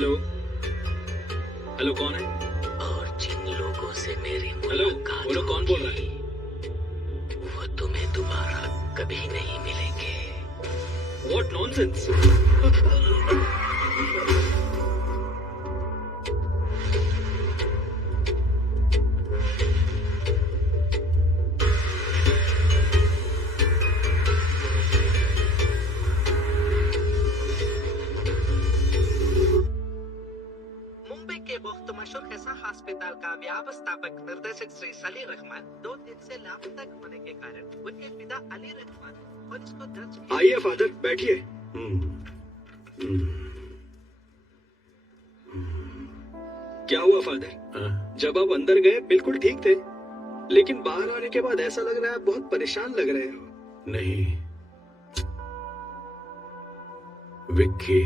Hello hello, कौन है? और जिन लोगों से मेरी हेलो, मुलाकात बोलो, कौन बोल रहा है? वो तुम्हें दोबारा कभी नहीं मिलेंगे। What nonsense! मुंबई के बहुत मशहूर ऐसा अस्पताल का व्यवस्थापक निर्देशक श्री सली रहमान 2 दिन से लापता होने के कारण उनके पिता अली रहमान पुलिस को दर्ज किया। आइए फादर, बैठिए। क्या हुआ फादर? जब आप अंदर गए बिल्कुल ठीक थे, लेकिन बाहर आने के बाद ऐसा लग रहा है बहुत परेशान लग रहे हो। नहीं, विक्की,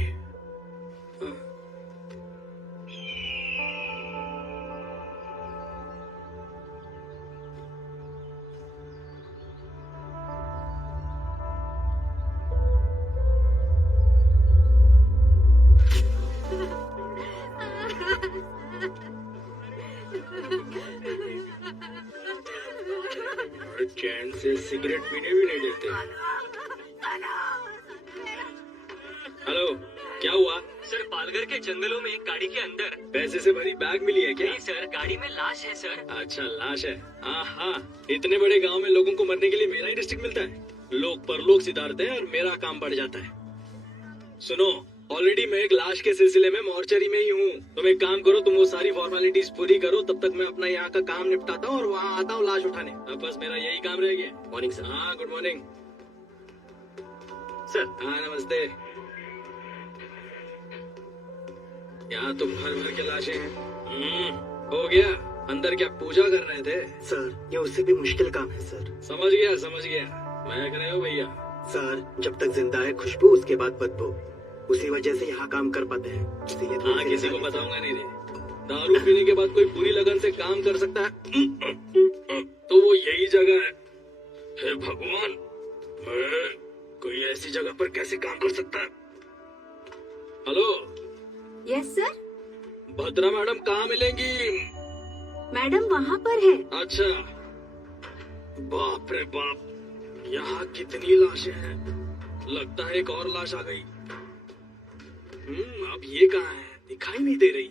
चैन से सिगरेट पीने भी नहीं देते। हेलो, क्या हुआ? सर, पालघर के जंगलों में एक गाड़ी के अंदर। पैसे से भरी बैग मिली है क्या? नहीं सर, गाड़ी में लाश है सर। अच्छा, लाश है। हाँ, इतने बड़े गांव में लोगों को मरने के लिए मेरा ही डिस्ट्रिक्ट मिलता है। लोग परलोक सिधारते हैं और मेरा काम बढ़ जाता है। सुनो, ऑलरेडी मैं एक लाश के सिलसिले में मॉर्चरी में ही हूँ। तुम एक काम करो, तुम वो सारी फॉर्मेलिटीज पूरी करो, तब तक मैं अपना यहाँ का काम निपटाता हूँ और वहाँ आता हूँ लाश उठाने। अब बस मेरा यही काम रह गया। Morning sir. हाँ, गुड मॉर्निंग सर, हाँ, नमस्ते। यहाँ तो भर भर के लाशें हैं। हो गया। अंदर क्या पूजा कर रहे थे? सर, ये उससे भी मुश्किल काम है सर। समझ गया। महक रहे हो भैया? सर, जब तक जिंदा है खुशबू, उसके बाद बदबू। उसी वजह से यहाँ काम कर पाते हैं। इसीलिए थोड़ी हाँ, सी किसी को लगा बताऊंगा नहीं रे। दारू पीने के बाद कोई पूरी लगन से काम कर सकता है तो वो यही जगह है। हे भगवान, मैं कोई ऐसी जगह पर कैसे काम कर सकता है? Hello, yes sir. Bhadra madam कहाँ मिलेंगी? मैडम वहाँ पर है। अच्छा, बाप रे बाप, यहाँ कितनी लाशें हैं। लगता है एक और लाश आ गई। अब ये कहाँ है? दिखाई नहीं दे रही।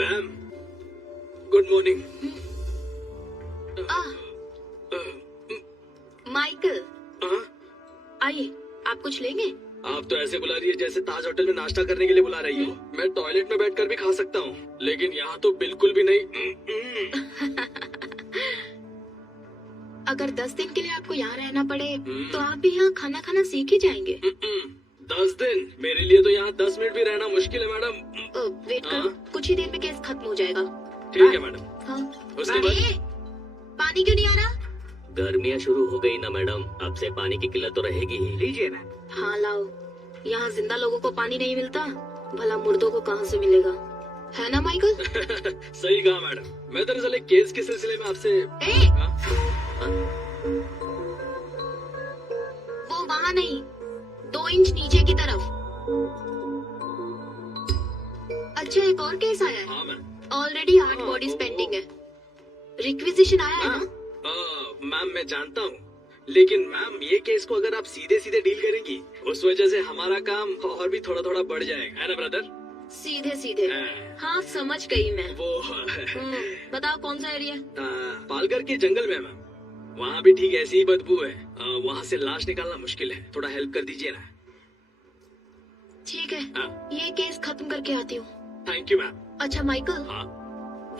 Ma'am, good morning. माइकल, हाँ? आइए, आप कुछ लेंगे? आप तो ऐसे बुला रही है जैसे ताज होटल में नाश्ता करने के लिए बुला रही हो। मैं टॉयलेट में बैठकर भी खा सकता हूँ, लेकिन यहाँ तो बिल्कुल भी नहीं। अगर 10 दिन के लिए आपको यहाँ रहना पड़े तो आप भी यहाँ खाना खाना सीख ही जाएंगे। 10 दिन? मेरे लिए तो यहाँ 10 मिनट भी रहना मुश्किल है मैडम। वेट करो, कुछ ही देर में केस खत्म हो जाएगा। ठीक है मैडम। हाँ। उसके बाद? अरे, पानी क्यों नहीं आ रहा? गर्मियाँ शुरू हो गई ना मैडम, अब से पानी की किल्लत तो रहेगी ही। लीजिए ना। हाँ लाओ। यहाँ जिंदा लोगों को पानी नहीं मिलता, भला मुर्दों को कहाँ से मिलेगा, है ना माइकल? सही कहा मैडम। मैं दरअसल एक केस के सिलसिले में आपसे। वो वहाँ नहीं, 2 इंच नीचे की तरफ। अच्छा, एक और केस आया है। हाँ मैम। ऑलरेडी 8 बॉडीज पेंडिंग है। रिक्विजिशन आया है ना? मैम, मैं जानता हूँ, लेकिन मैम ये केस को अगर आप सीधे सीधे डील करेंगी, उस वजह से हमारा काम और भी थोड़ा थोड़ा बढ़ जाएगा, है ना ब्रदर? सीधे सीधे। हाँ, समझ गई मैं। वो बताओ कौन सा एरिया? पालघर के जंगल में मैम। वहाँ भी ठीक ऐसी ही बदबू है। वहाँ से लाश निकालना मुश्किल है, थोड़ा हेल्प कर दीजिए ना। ठीक है, ये केस खत्म करके आती हूँ। Thank you ma'am. अच्छा माइकल, हाँ?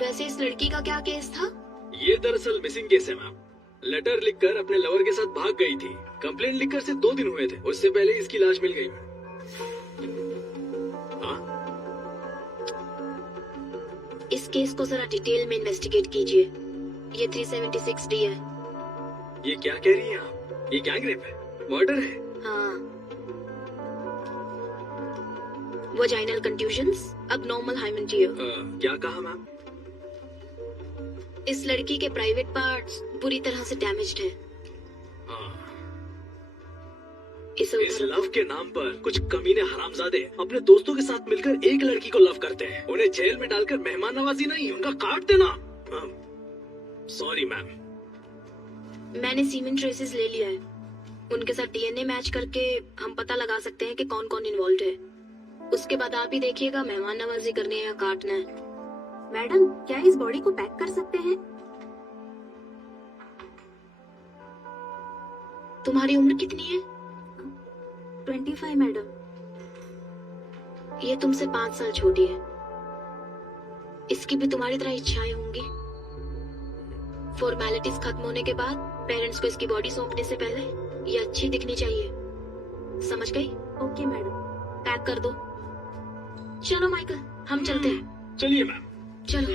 वैसे इस लड़की का क्या केस था? ये दरअसल मिसिंग केस है मैम। लेटर लिखकर अपने लवर के साथ भाग गई थी। कंप्लेंट लिखकर से 2 दिन हुए थे, उससे पहले इसकी लाश मिल गई मैम। इस केस को जरा डिटेल में इन्वेस्टिगेट कीजिए। ये 376 डी है। ये क्या कह रही हैं आप? ये गैंग रेप है, मर्डर है। हाँ। Vaginal कंट्यूजन्स, abnormal hymenteer। क्या कहा मैम? इस लड़की के प्राइवेट पार्ट्स बुरी तरह से डैमेज्ड हैं। हाँ। इसे इस उधर लव के नाम पर कुछ कमीने हरामजादे अपने दोस्तों के साथ मिलकर एक लड़की को लव करते हैं। उन्हें जेल में डालकर मेहमान नवाजी नहीं, उनका काट देना। Sorry ma'am. मैंने सीमेन ट्रेसेस ले लिया है। उनके साथ डीएनए मैच करके हम पता लगा सकते हैं कि कौन कौन इन्वॉल्व है। उसके बाद आप ही देखिएगा मेहमान नवाजी करनी है या काटना है। मैडम, क्या इस बॉडी को पैक कर सकते हैं? तुम्हारी उम्र कितनी है? 25 मैडम। ये तुमसे 5 साल छोटी है। इसकी भी तुम्हारी तरह इच्छाएं होंगी। फॉर्मेलिटीज खत्म होने के बाद पेरेंट्स को इसकी बॉडी सौंपने से पहले ये अच्छी दिखनी चाहिए। समझ गई? Okay madam. पैक कर दो। चलो माइकल, हम चलते हैं। चलिए मैम। चलो।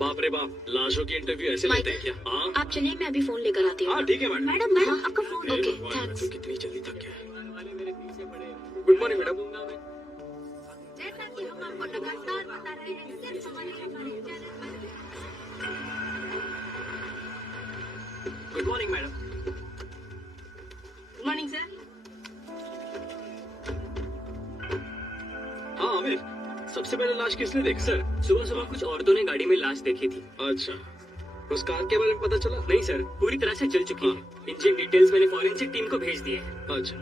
बाप रे बाप, लाशों की इंटरव्यू ऐसे लेते हैं क्या? हाँ आप चलिए, मैं अभी फोन लेकर आती हूँ। हाँ ठीक है मैडम। मैडम मैडम, हाँ? आपका फोन। ओके, भगवान, थैंक्स। मैं तो कितनी जल्दी थक गया। Good morning madam. जैसा कि हम आपको लगातार बता रहे हैं, सिर्फ हमारे चैनल पर। Good morning madam. Good morning sir. हाँ आमिर, सबसे पहले लाश किसने देखी? सर, सुबह सुबह कुछ औरतों ने गाड़ी में लाश देखी थी। अच्छा, उस कार के बारे में पता चला? नहीं सर, पूरी तरह से जल चुकी है। इंजन डिटेल्स मैंने फॉरेंसिक टीम को भेज दिए हैं। अच्छा,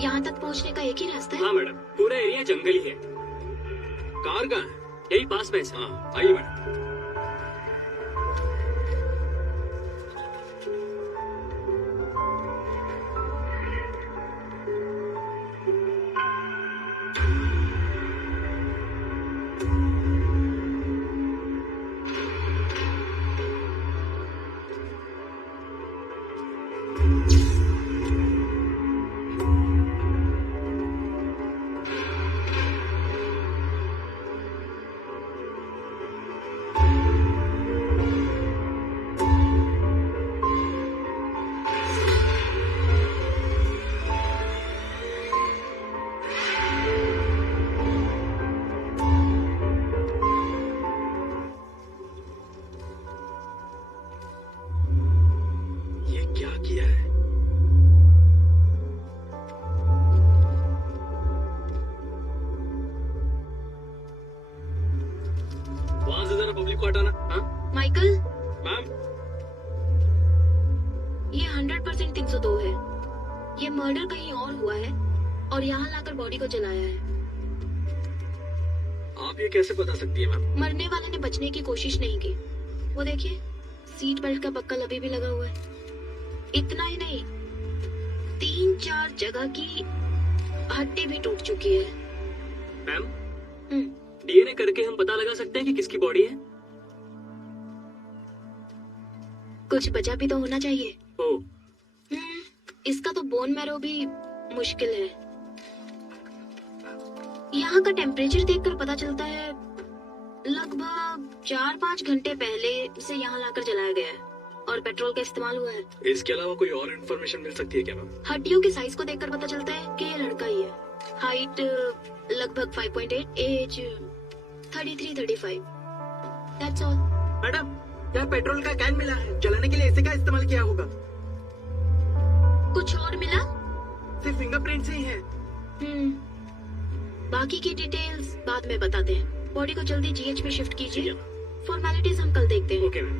यहाँ तक पहुँचने का एक ही रास्ता है। हाँ मैडम, पूरा एरिया जंगल ही है। कार कहाँ है? यही पास में है सर। हाँ आइए मैडम। ये क्या किया है? वहां से जरा पब्लिक को हटाना। हाँ माइकल, मैम। ये 100% 302 है। ये मर्डर कहीं और हुआ है और यहाँ लाकर बॉडी को जलाया है। आप ये कैसे बता सकती है मैम? मरने वाले ने बचने की कोशिश नहीं की। वो देखिए, सीट बेल्ट का बक्कल अभी भी लगा हुआ है। इतना ही नहीं, 3-4 जगह की हड्डी भी टूट चुकी है। मैम, हम्म, डीएनए करके हम पता लगा सकते हैं कि किसकी बॉडी है। कुछ बचा भी तो होना चाहिए। ओ, इसका तो बोन मैरो भी मुश्किल है। यहाँ का टेम्परेचर देखकर पता चलता है लगभग 4-5 घंटे पहले इसे यहाँ लाकर जलाया गया है और पेट्रोल का इस्तेमाल हुआ है। इसके अलावा कोई और इन्फॉर्मेशन मिल सकती है क्या मैम? हड्डियों के साइज को देखकर पता चलता है कि ये लड़का ही है। हाइट लगभग 5.8, एज 33-35। That's all. मैडम, यहाँ पेट्रोल का कैन मिला है। जलाने के लिए इसे का इस्तेमाल किया होगा। कुछ और मिला? सिर्फ फिंगरप्रिंट्स ही हैं। बाकी की डिटेल्स बाद में बताते हैं। बॉडी को जल्दी जीएच में शिफ्ट कीजिए। फॉर्मेलिटीज हम कल देखते हैं। Okay ma'am.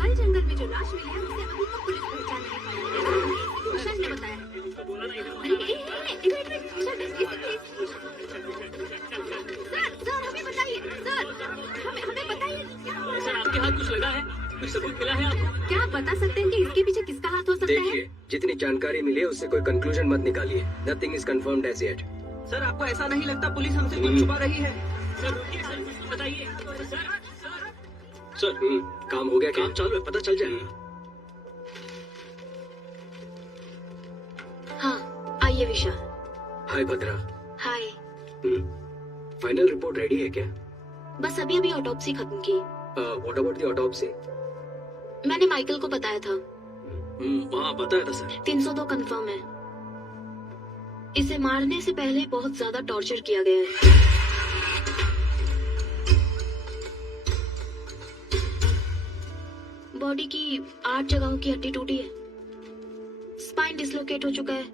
कल जंगल में जो लाश मिली है, उसे अभी तक पुलिस पहचान नहीं पाई है। सर ने बताया। सर हमें बताइए। सर हमें बताइए। सर, आपके हाथ कुछ लगा है? कुछ सबूत मिला है आपको? क्या आप बता सकते हैं कि इसके पीछे किसका हाथ हो सकता है? देखिए, जितनी जानकारी मिली है उससे कोई कंक्लूजन मत निकालिए। Nothing is confirmed as yet. Sir, आपको ऐसा नहीं लगता पुलिस हमसे कुछ छुपा रही है? सर रुकिए, सर कुछ तो बताइए। सर, काम हो गया क्या? काम चालू है, पता चल जाएगा। हाँ, आइए विशाल। हाय भद्रा। हाय। फाइनल रिपोर्ट रेडी है क्या? बस अभी अभी ऑटोप्सी खत्म की। What about the autopsy? मैंने माइकल को बताया था। हाँ बताया था सर। 302 कंफर्म है। इसे मारने से पहले बहुत ज्यादा टॉर्चर किया गया है। बॉडी की 8 जगहों की हड्डी टूटी है। स्पाइन डिसलोकेट हो चुका है।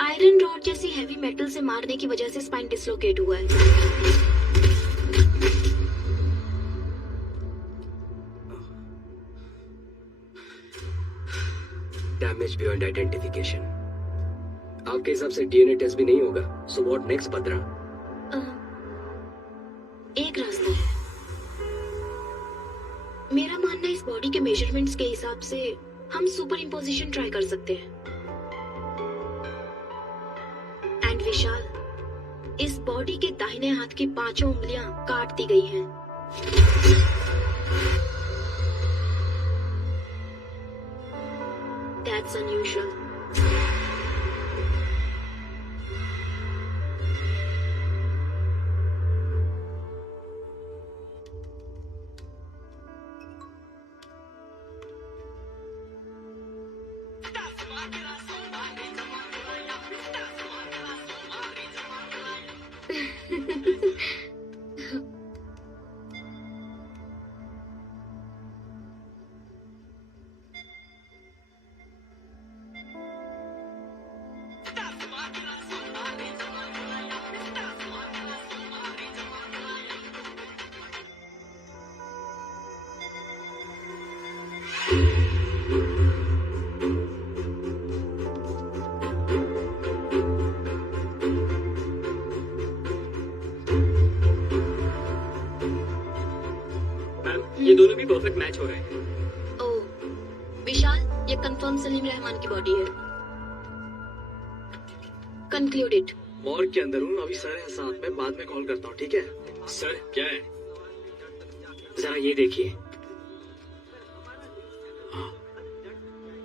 आयरन रॉड जैसी हैवी मेटल से मारने की वजह से स्पाइन डिसलोकेट हुआ है। Damage beyond identification. आपके हिसाब से डीएनए टेस्ट भी नहीं होगा, सो व्हाट नेक्स्ट पत्रा? एक रास्ता है। मेरा मानना है इस बॉडी के मेजरमेंट्स के हिसाब से हम सुपर इम्पोजिशन ट्राई कर सकते हैं। एंड विशाल, इस बॉडी के दाहिने हाथ की 5 उंगलियां काट दी गई हैं। That's unusual. ये दोनों भी परफेक्ट मैच हो रहे हैं। ओह विशाल, ये कंफर्म सलीम रहमान की बॉडी है। कंक्लूडेड। मॉर्ग के अंदर हूँ, अभी सर है साथ में, बाद में कॉल करता हूँ, ठीक है? सर क्या है? जरा ये देखिए। हाँ।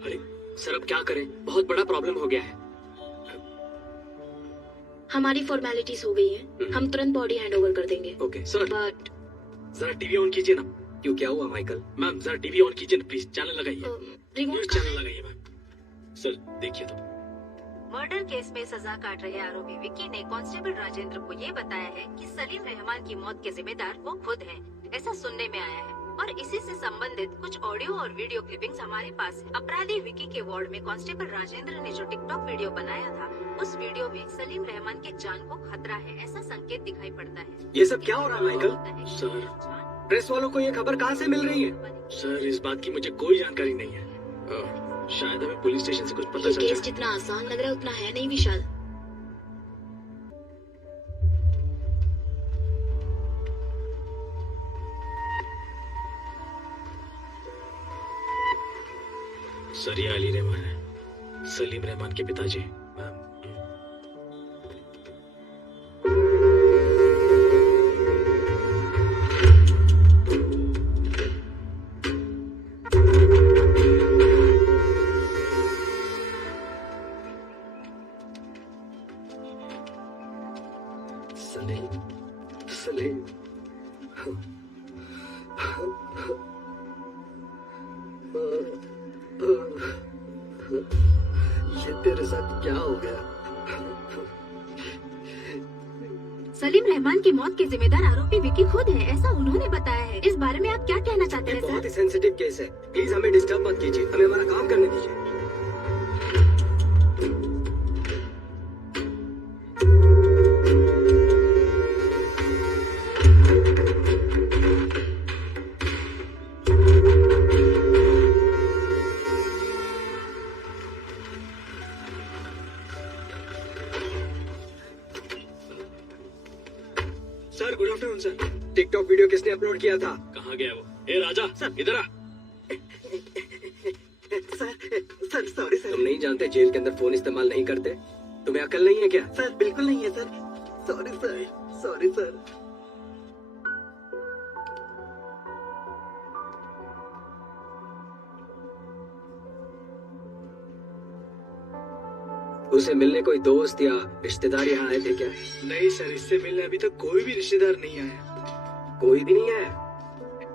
अरे सर अब क्या करें, बहुत बड़ा प्रॉब्लम हो गया है। हमारी फॉर्मेलिटीज हो गई है। हम तुरंत बॉडी हैंड ओवर कर देंगे। ओके सर, बट जरा टीवी ऑन कीजिए ना। क्यों, क्या हुआ माइकल? मैम जरा टीवी ऑन कीजिए ना प्लीज, चैनल लगाइए, रिमोट न्यूज चैनल लगाइए मैम। सर देखिए तो। मर्डर केस में सजा काट रहे आरोपी विक्की ने कांस्टेबल राजेंद्र को ये बताया है कि सलीम रहमान की मौत के जिम्मेदार वो खुद हैं। ऐसा सुनने में आया है और इसी से संबंधित कुछ ऑडियो और वीडियो क्लिपिंग्स हमारे पास है। अपराधी विक्की के वार्ड में कांस्टेबल राजेंद्र ने जो टिकटॉक वीडियो बनाया था, उस वीडियो में सलीम रहमान के जान को खतरा है ऐसा संकेत दिखाई पड़ता है। ये सब क्या हो रहा है माइकल? सर, प्रेस वालों को ये खबर कहाँ से मिल रही है? सर इस बात की मुझे कोई जानकारी नहीं है। शायद हमें पुलिस स्टेशन से कुछ पता ये चल केस जाए। जितना आसान लग रहा है उतना है नहीं विशाल। सर ये अली रहमान है, सलीम रहमान के पिताजी। मैम सलीम, सलीम। ये तेरे साथ क्या हो गया? सलीम रहमान की मौत के जिम्मेदार आरोपी विक्की खुद है ऐसा उन्होंने बताया है। इस बारे में आप क्या कहना चाहते ये हैं बहुत सर? ही सेंसिटिव केस है, प्लीज हमें डिस्टर्ब मत कीजिए, हमें हमारा काम करने दीजिए। Sir, good afternoon sir. TikTok video किसने अपलोड किया था? कहाँ गया वो? ए राजा, इधर आ। Sir sorry sir. तुम नहीं जानते जेल के अंदर फोन इस्तेमाल नहीं करते? तुम्हें अकल नहीं है क्या? सर बिल्कुल नहीं है sir. Sorry sir, sorry sir. उसे मिलने कोई दोस्त या रिश्तेदार यहाँ आए थे क्या? नहीं सर, इससे मिलने अभी तक कोई भी रिश्तेदार नहीं आया। कोई भी नहीं आया?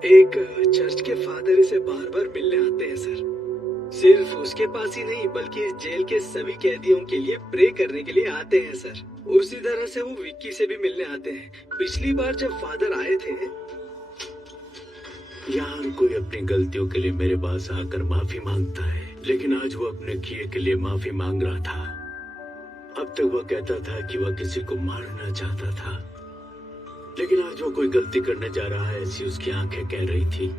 एक चर्च के फादर इसे बार बार मिलने आते हैं सर। सिर्फ उसके पास ही नहीं बल्कि इस जेल के सभी कैदियों के लिए प्रे करने के लिए आते हैं सर। उसी तरह से वो विक्की से भी मिलने आते हैं। पिछली बार जब फादर आए थे, यहाँ हर कोई अपनी गलतियों के लिए मेरे पास आकर माफी मांगता है, लेकिन आज वो अपने किए के लिए माफी मांग रहा था। अब तक वह कहता था कि वह किसी को मारना चाहता था, लेकिन आज वो कोई गलती करने जा रहा है ऐसी उसकी आंखें कह रही थी।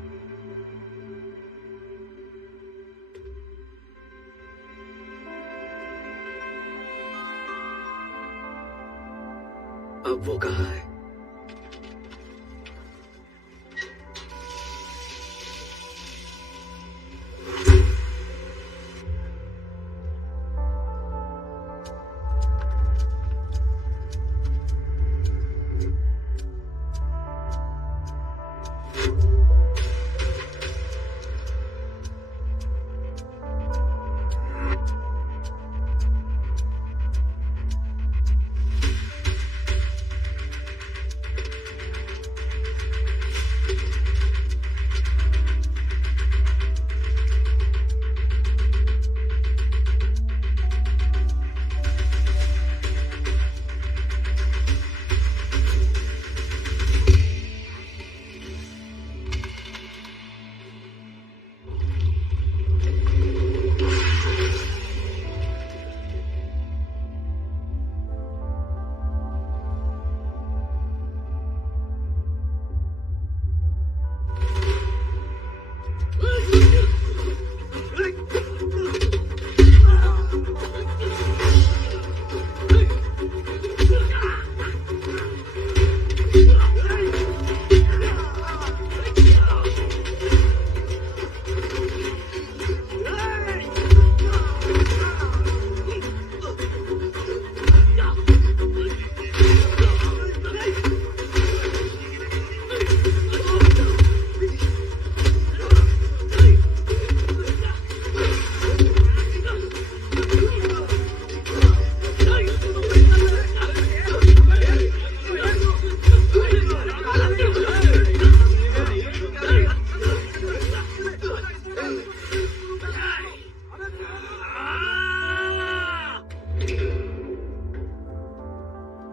अब वो कहाँ है?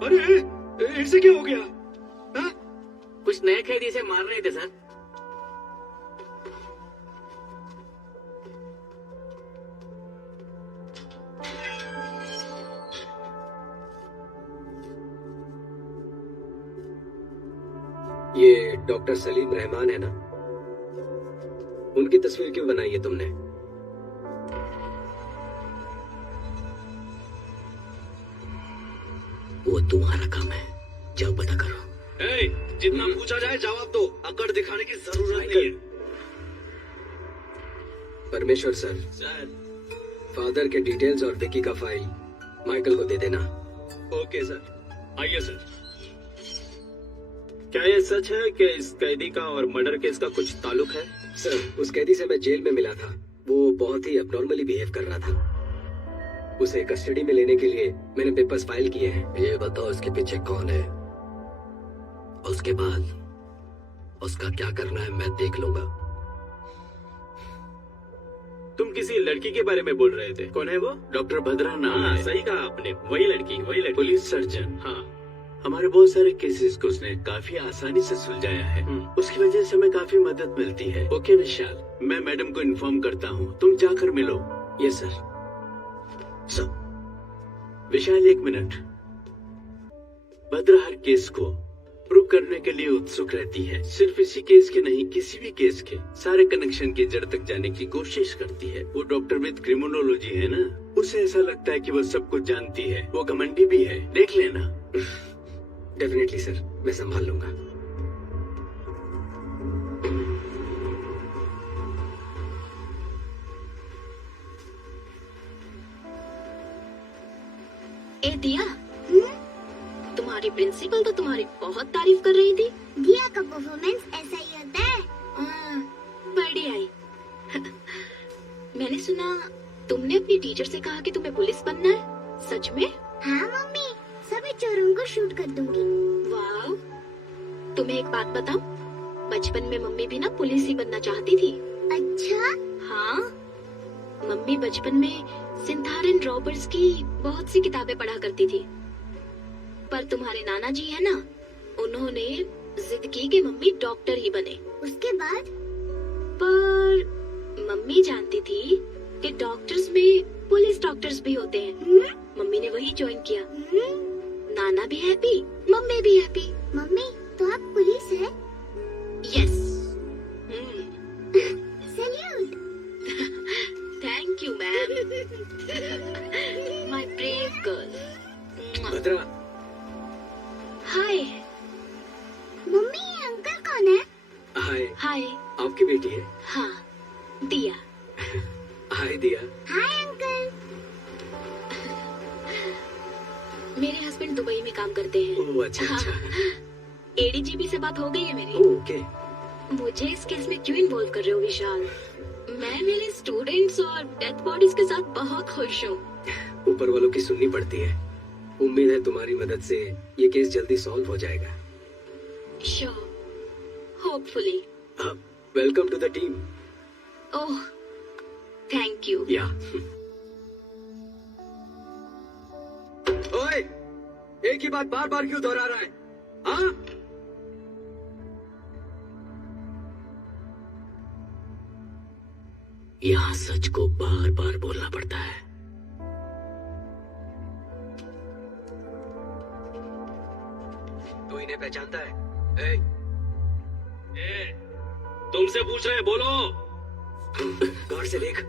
अरे इनसे क्या हो गया? हाँ? कुछ नए कैदी से मार रहे थे सर। ये डॉक्टर सलीम रहमान है ना? उनकी तस्वीर क्यों बनाई है तुमने? वो तुम्हारा काम है, जाओ पता करो। ए, जितना पूछा जाए जवाब दो, अकड़ दिखाने की जरूरत नहीं है। परमेश्वर सर, फादर के डिटेल्स और विकी का फाइल माइकल को दे देना। Okay sir. आइए सर। क्या ये सच है कि इस कैदी का और मर्डर केस का कुछ ताल्लुक है? सर, उस कैदी से मैं जेल में मिला था। वो बहुत ही अबनॉर्मली बिहेव कर रहा था। उसे कस्टडी में लेने के लिए मैंने पेपर्स फाइल किए हैं। ये बताओ इसके पीछे कौन है, उसके बाद उसका क्या करना है मैं देख लूंगा। तुम किसी लड़की के बारे में बोल रहे थे, कौन है वो? डॉक्टर भद्रा नाम हाँ, है। सही कहा आपने, वही लड़की। Police surgeon. हाँ। हमारे बहुत सारे केसेस को उसने काफी आसानी से सुलझाया है। उसकी वजह से हमें काफी मदद मिलती है। ओके विशाल, मैं मैडम को इन्फॉर्म करता हूँ, तुम जाकर मिलो। Yes sir. विशाल एक मिनट। भद्रा हर केस को प्रूव करने के लिए उत्सुक रहती है। सिर्फ इसी केस के नहीं, किसी भी केस के सारे कनेक्शन की जड़ तक जाने की कोशिश करती है। वो डॉक्टर विद क्रिमिनोलॉजी है ना, उसे ऐसा लगता है कि वो सब कुछ जानती है। वो घमंडी भी है, देख लेना। डेफिनेटली सर, मैं संभाल लूंगा। ए दिया, तुम्हारी प्रिंसिपल तो तुम्हारी बहुत तारीफ कर रही थी। दिया का परफॉर्मेंस ऐसा ही होता है। बढ़िया ही। मैंने सुना तुमने अपनी टीचर से कहा कि तुम्हें पुलिस बनना है। सच में? हाँ मम्मी, सभी चोरों को शूट कर दूंगी। वाह। तुम्हें एक बात बताऊं? बचपन में मम्मी भी ना पुलिस ही बनना चाहती थी। अच्छा? हाँ, मम्मी बचपन में सिंथारन रॉबर्ट्स की बहुत सी किताबें पढ़ा करती थी। पर तुम्हारे नाना जी है ना, उन्होंने जिद की कि मम्मी डॉक्टर ही बने। उसके बाद? पर मम्मी जानती थी कि डॉक्टर्स में पुलिस डॉक्टर्स भी होते हैं। मम्मी ने वही ज्वाइन किया। नाना भी हैप्पी, मम्मी भी हैप्पी। मम्मी, तो आप पुलिस है? Yes. Salute. Thank you ma'am. My brave girl. Bhadra, hi. Mummy, ये अंकल कौन है? हाय। हाय। आपकी बेटी है? हाँ, दिया। हाय दिया। Hi uncle. मेरे हस्बैंड दुबई में काम करते हैं। ओह अच्छा अच्छा। एडीजीपी से बात हो गई है मेरी। ओके। मुझे इस केस में क्यों इन्वॉल्व कर रहे हो विशाल? मैं मेरे स्टूडेंट्स और डेथ बॉडीज के साथ बहुत खुश हूँ। ऊपर वालों की सुननी पड़ती है। उम्मीद है तुम्हारी मदद से ये केस जल्दी सॉल्व हो जाएगा। Sure, hopefully. Welcome to the team. Oh, thank you. Yeah. ओए, एक ही बात बार बार क्यों दोहरा रहा है? हाँ? यहाँ सच को बार बार बोलना पड़ता है। तू इन्हें पहचानता है? तुमसे पूछ रहे हैं, बोलो। गौर से देख।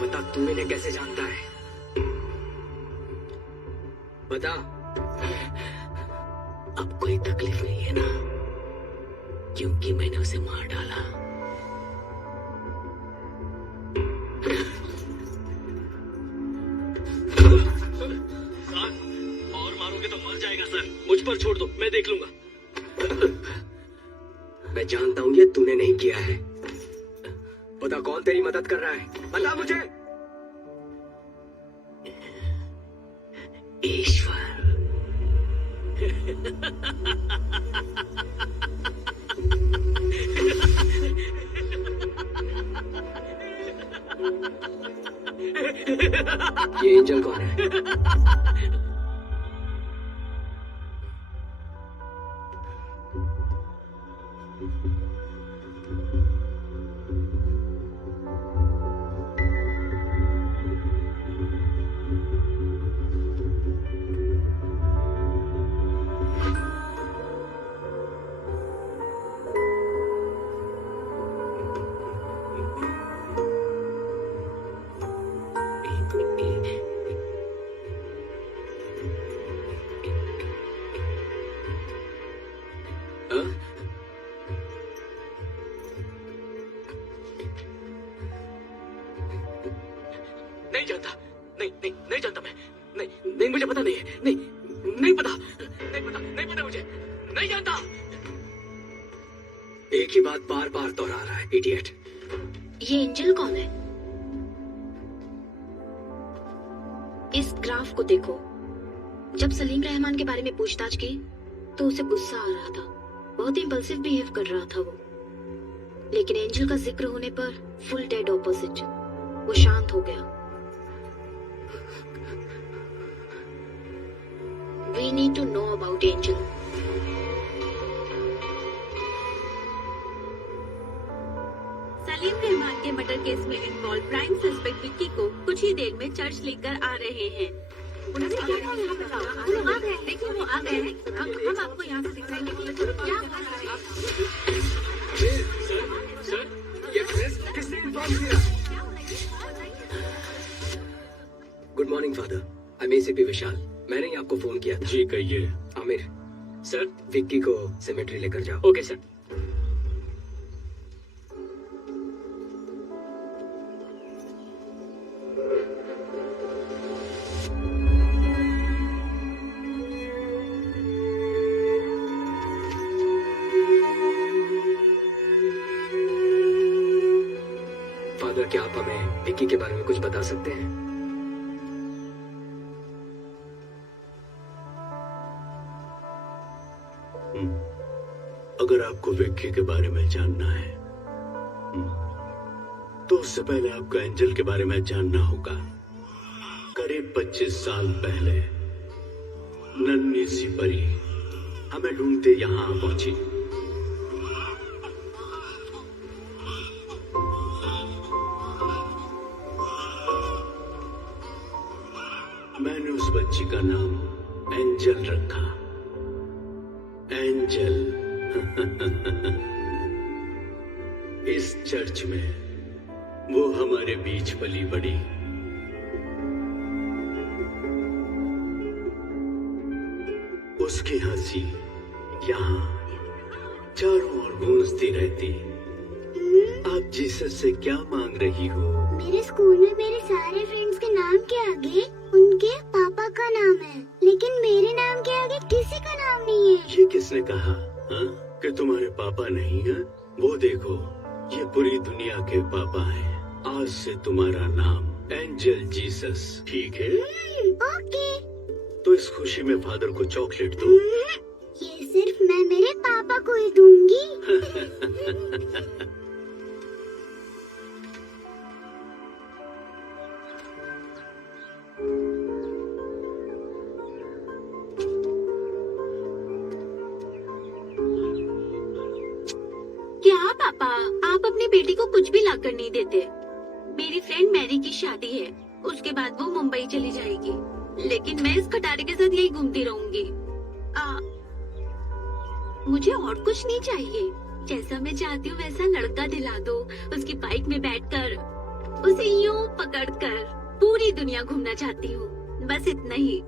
बता, तू इन्हें कैसे जानता है? बता। अब कोई तकलीफ नहीं है ना, क्योंकि मैंने उसे मार डाला। और मारोगे तो मर जाएगा सर। मुझ पर छोड़ दो, मैं देख लूंगा। मैं जानता हूँ ये तूने नहीं किया है। बता, कौन तेरी मदद कर रहा है? बता मुझे। ईश्वर। ये एंजल कौन है? नहीं जानता, नहीं जानता मैं। नहीं, मुझे पता नहीं है। नहीं पता मुझे। नहीं जानता। एक ही बात बार बार दोहरा रहा है, इडियट। ये एंजल कौन है? इस ग्राफ को देखो। जब सलीम रहमान के बारे में पूछताछ की तो उसे गुस्सा आ रहा था। बहुत इंपल्सिव बिहेव कर रहा था वो। लेकिन एंजल का जिक्र होने पर फुल डेड ऑपोजिट। वो शांत हो गया। We need to know about Angel. Salim Rahman के मर्डर केस में इन्वॉल्व प्राइम सस्पेक्ट विक्की को कुछ ही देर में चर्च लेकर आ रहे हैं। देखिए वो आ गए हैं। हम आपको यहाँ से दिखाएंगे कि क्या सर, ये प्रेस किसने इन्फॉर्म किया? Good morning father, I am ACP Vishal. मैंने ही आपको फोन किया था। जी कहिए। आमिर, सर। विक्की को सेमेट्री लेकर जाओ। Okay sir. फादर, क्या आप हमें विक्की के बारे में कुछ बता सकते हैं? अगर आपको विक्की के बारे में जानना है तो उससे पहले आपको एंजल के बारे में जानना होगा। करीब 25 साल पहले नन्ही सी परी हमें ढूंढते यहाँ आ पहुंची। मैंने उस बच्ची का नाम एंजल रखा। एंजल। इस चर्च में वो हमारे बीच पली बड़ी। उसकी हंसी यहाँ चारों ओर गूंजती रहती। आप जीसस से क्या मांग रही हो? मेरे स्कूल में मेरे सारे फ्रेंड्स के नाम के आगे उनके पापा का नाम है, लेकिन मेरे नाम के आगे किसी का नाम नहीं है। ये किसने कहा कि तुम्हारे पापा नहीं है? वो देखो, ये पूरी दुनिया के पापा हैं। आज से तुम्हारा नाम एंजल जीसस, ठीक है? ओके। तो इस खुशी में फादर को चॉकलेट दो। ये सिर्फ मैं मेरे पापा को ही दूंगी। क्या पापा, आप अपनी बेटी को कुछ भी लाकर नहीं देते। मेरी फ्रेंड मैरी की शादी है, उसके बाद वो मुंबई चली जाएगी, लेकिन मैं इस खटारे के साथ यही घूमती रहूंगी। मुझे और कुछ नहीं चाहिए। जैसा मैं चाहती हूँ वैसा लड़का दिला दो। उसकी बाइक में बैठकर, उसे यूं पकड़कर पूरी दुनिया घूमना चाहती हूँ। बस इतना ही।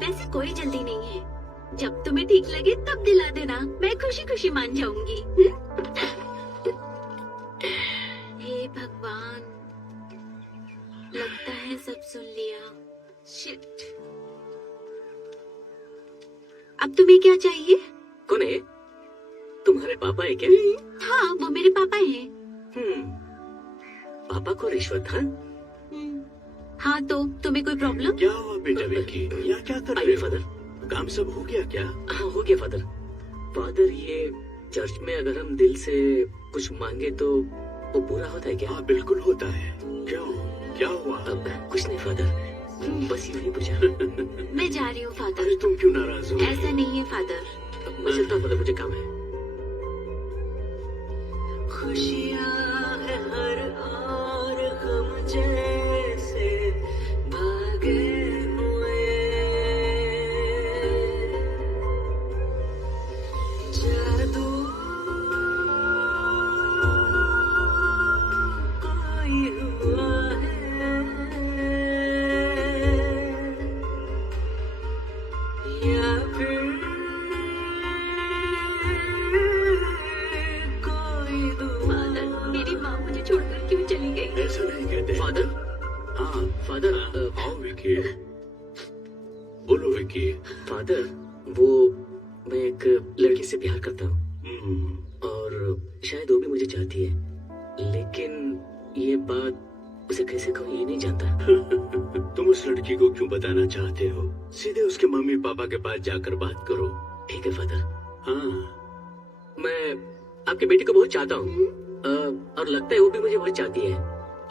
वैसे कोई जल्दी नहीं है। जब तुम्हें ठीक लगे तब दिला देना, मैं खुशी खुशी मान जाऊंगी। हे भगवान, लगता है सब सुन लिया। शिट। अब तुम्हें क्या चाहिए? कौन है? तुम्हारे पापा है क्या? हाँ, वो मेरे पापा हैं। पापा को रिश्वत? हाँ, तो तुम्हें कोई प्रॉब्लम? क्या हुआ बेटा विक्की? यहाँ क्या कर रहे हो? फादर, काम सब हो गया क्या? हाँ, हो गया फादर। फादर, ये चर्च में अगर हम दिल से कुछ मांगे तो वो पूरा होता है क्या? हाँ, बिल्कुल होता है। क्यों, क्या हुआ? अब कुछ नहीं फादर, बस यूं ही पूछा। मैं जा रही हूँ फादर। अरे तुम क्यों नाराज हो? ऐसा नहीं है फादर। मैं चलता हूँ फादर, मुझे काम है। खुशियाँ है हर और गम जैसे भागे हुए, जादू कोई हुआ है या फिर मेरी माँ मुझे छोड़कर क्यों चली गई? ऐसा नहीं कहते फादर। हाँ फादर, आओ विक्की, बोलो विक्की। फादर, वो मैं एक लड़की से प्यार करता हूँ और शायद वो भी मुझे चाहती है, लेकिन ये बात उसे कैसे कहूँ ये नहीं जानता। तुम उस लड़की को क्यों बताना चाहते हो? सीधे उसके मम्मी पापा के पास जाकर बात करो। ठीक है फादर। हाँ, मैं आपकी बेटी को बहुत चाहता हूँ और लगता है वो भी मुझे बहुत चाहती है।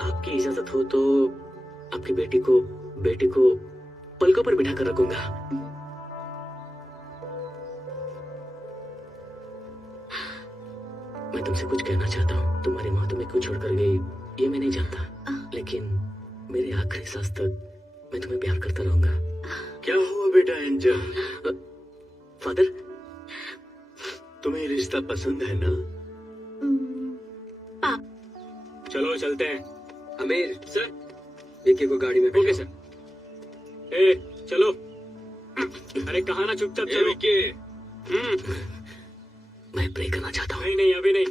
आपकी इजाजत हो तो आपकी बेटी को पलकों पर बिठा कर रखूंगा। मैं तुमसे कुछ कहना चाहता हूँ। तुम्हारी माँ तुम्हें क्यों छोड़कर गई ये मैं नहीं जानता, लेकिन मेरे आखिरी सांस तक मैं तुम्हें प्यार करता रहूंगा। क्या हुआ बेटा एंजल? फादर, तुम्हें रिश्ता पसंद है ना? चलो चलते हैं। आमिर सर। विक्की को गाड़ी में ओके सर। ए चलो। अरे कहा ना चुपचाप चलो। विक्की, मैं प्रे करना चाहता हूँ। नहीं नहीं अभी नहीं।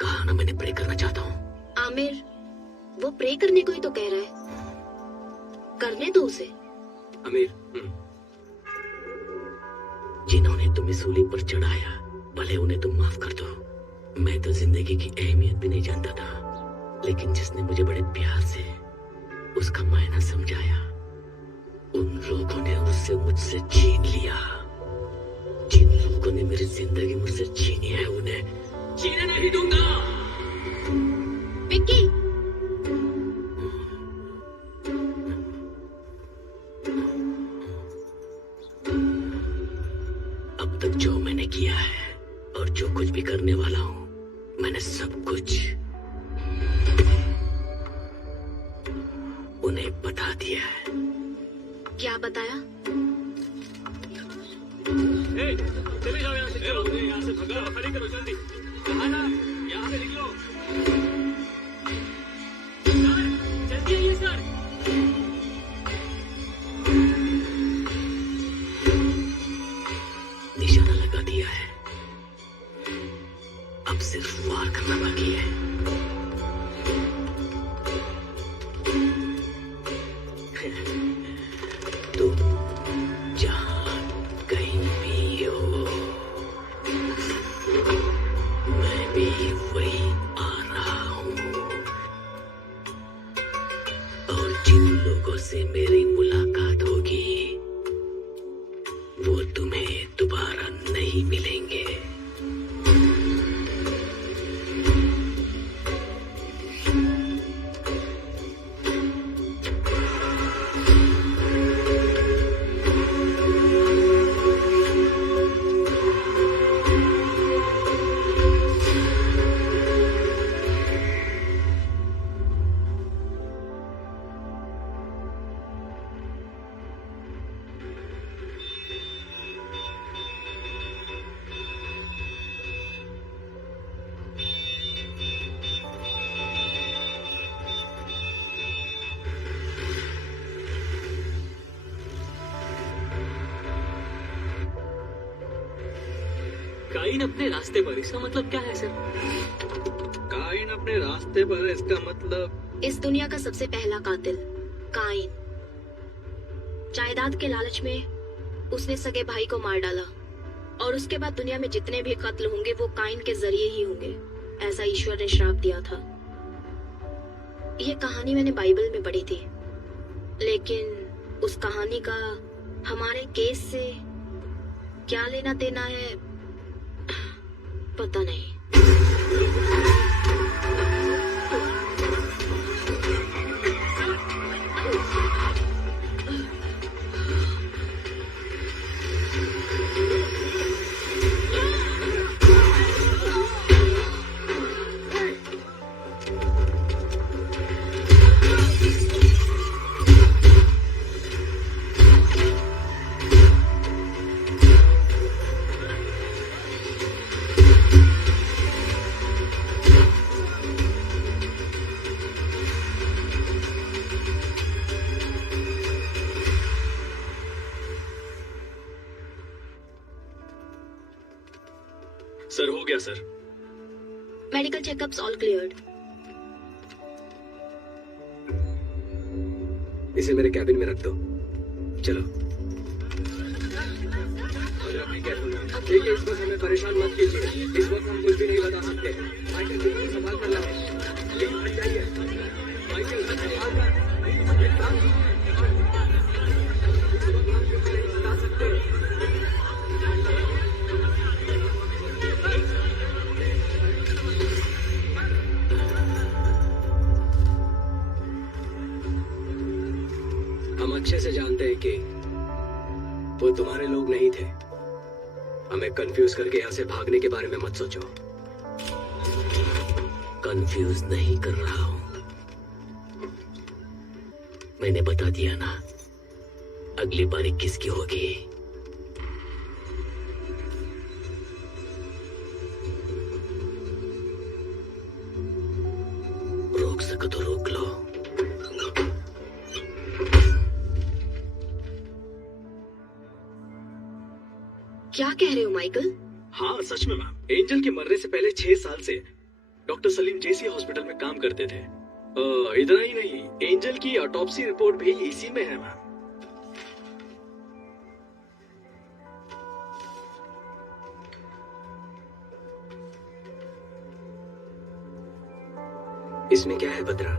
कहा ना मैंने प्रे करना चाहता हूँ। आमिर, वो प्रे करने को ही तो कह रहा है, करने दो उसे। आमिर, जिन्होंने तुम्हें सूली पर चढ़ाया भले उन्हें तुम माफ कर दो। मैं तो जिंदगी की अहमियत भी नहीं जानता था। लेकिन जिसने मुझे बड़े प्यार से उसका मायना समझाया, उन लोगों ने उसे मुझसे छीन लिया। जिन लोगों ने मेरी जिंदगी मुझसे छीनी है, उन्हें जीने नहीं दूंगा। विक्की, अब तक जो मैंने किया है और जो कुछ भी करने वाला हूं, मैंने सब कुछ उन्हें बता दिया है। क्या बताया? चले जाओ यहाँ से, चलो यहाँ से भगा, खड़ी करो जल्दी। आना, यहाँ से निकलो। सर, जल्दी आइए सर। निशाना लगा दिया है, अब सिर्फ वार करना बाकी है। तुम जहां कहीं भी हो, मैं भी वही आ रहा हूं। और जिन लोगों से मेरी मुलाकात होगी, वो तुम्हें दोबारा नहीं मिलेंगे। काइन अपने रास्ते पर, इसका मतलब क्या है सर? काइन अपने रास्ते पर है, इसका मतलब इस दुनिया का सबसे पहला कातिल काइन। जायदाद के लालच में उसने सगे भाई को मार डाला, और उसके बाद दुनिया में जितने भी कत्ल होंगे वो काइन के जरिए ही होंगे, ऐसा ईश्वर ने श्राप दिया था। ये कहानी मैंने बाइबल में पढ़ी थी, लेकिन उस कहानी का हमारे केस से क्या लेना देना है पता नहीं। सर हो गया sir. Medical checkups all cleared. इसे मेरे कैबिन में रख दो। चलो। ठीक है, इस वक्त हमें परेशान मत कीजिए। इस वक्त हम कुछ भी नहीं बता सकते। माइकल, बिल्कुल संभाल कर लाओ। प्लीज हट जाइए। माइकल, संभाल कर। इस वक्त हम कुछ नहीं बता सकते। हम अच्छे से जानते हैं कि वो तुम्हारे लोग नहीं थे। हमें कंफ्यूज करके यहाँ से भागने के बारे में मत सोचो। कंफ्यूज नहीं कर रहा हूं, मैंने बता दिया ना, अगली बारी किसकी होगी। रोक सको तो रोक लो। क्या कह रहे हो माइकल? हाँ सच में मैम, एंजल के मरने से पहले 6 साल से डॉक्टर सलीम जेसी हॉस्पिटल में काम करते थे। इतना ही नहीं, एंजल की ऑटोप्सी रिपोर्ट भी इसी में है मैम। इसमें क्या है बद्रा?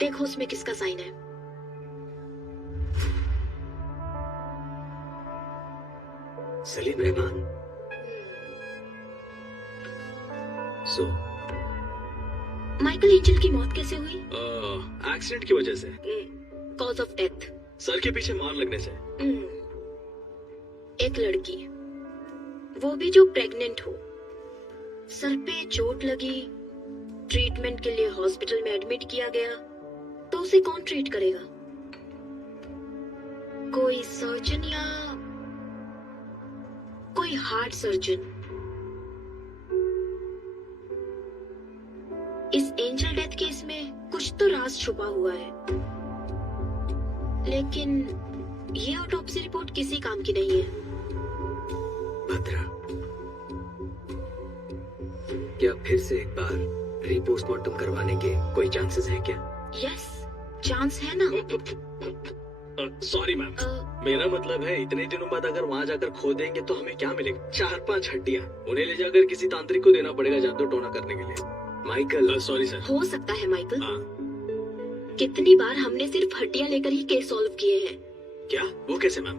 देखो उसमें किसका साइन है। Salim Rahman. So Michael angel की मौत कैसे हुई? एक्सीडेंट की वजह से, कॉज ऑफ डेथ? सर के पीछे मार लगने से। एक लड़की, वो भी जो प्रेग्नेंट हो, सर पे चोट लगी, ट्रीटमेंट के लिए हॉस्पिटल में एडमिट किया गया, तो उसे कौन ट्रीट करेगा? कोई सर्जन या कोई हार्ट सर्जन? इस एंजल डेथ केस में कुछ तो राज छुपा हुआ है, लेकिन ये ऑटोप्सी रिपोर्ट किसी काम की नहीं है। बद्रा, क्या फिर से एक बार रीपोस्टमार्टम करवाने के कोई चांसेस है क्या? यस, चांस है ना। सॉरी मैम, मेरा मतलब है इतने दिनों बाद अगर वहाँ जाकर खो देंगे तो हमें क्या मिलेगा? 4-5 हड्डियाँ। उन्हें ले जाकर किसी तांत्रिक को देना पड़ेगा जादू टोना करने के लिए। Michael, sorry sir. हो सकता है माइकल। हाँ। कितनी बार हमने सिर्फ हड्डियां लेकर ही केस सॉल्व किए हैं। क्या? वो कैसे मैम?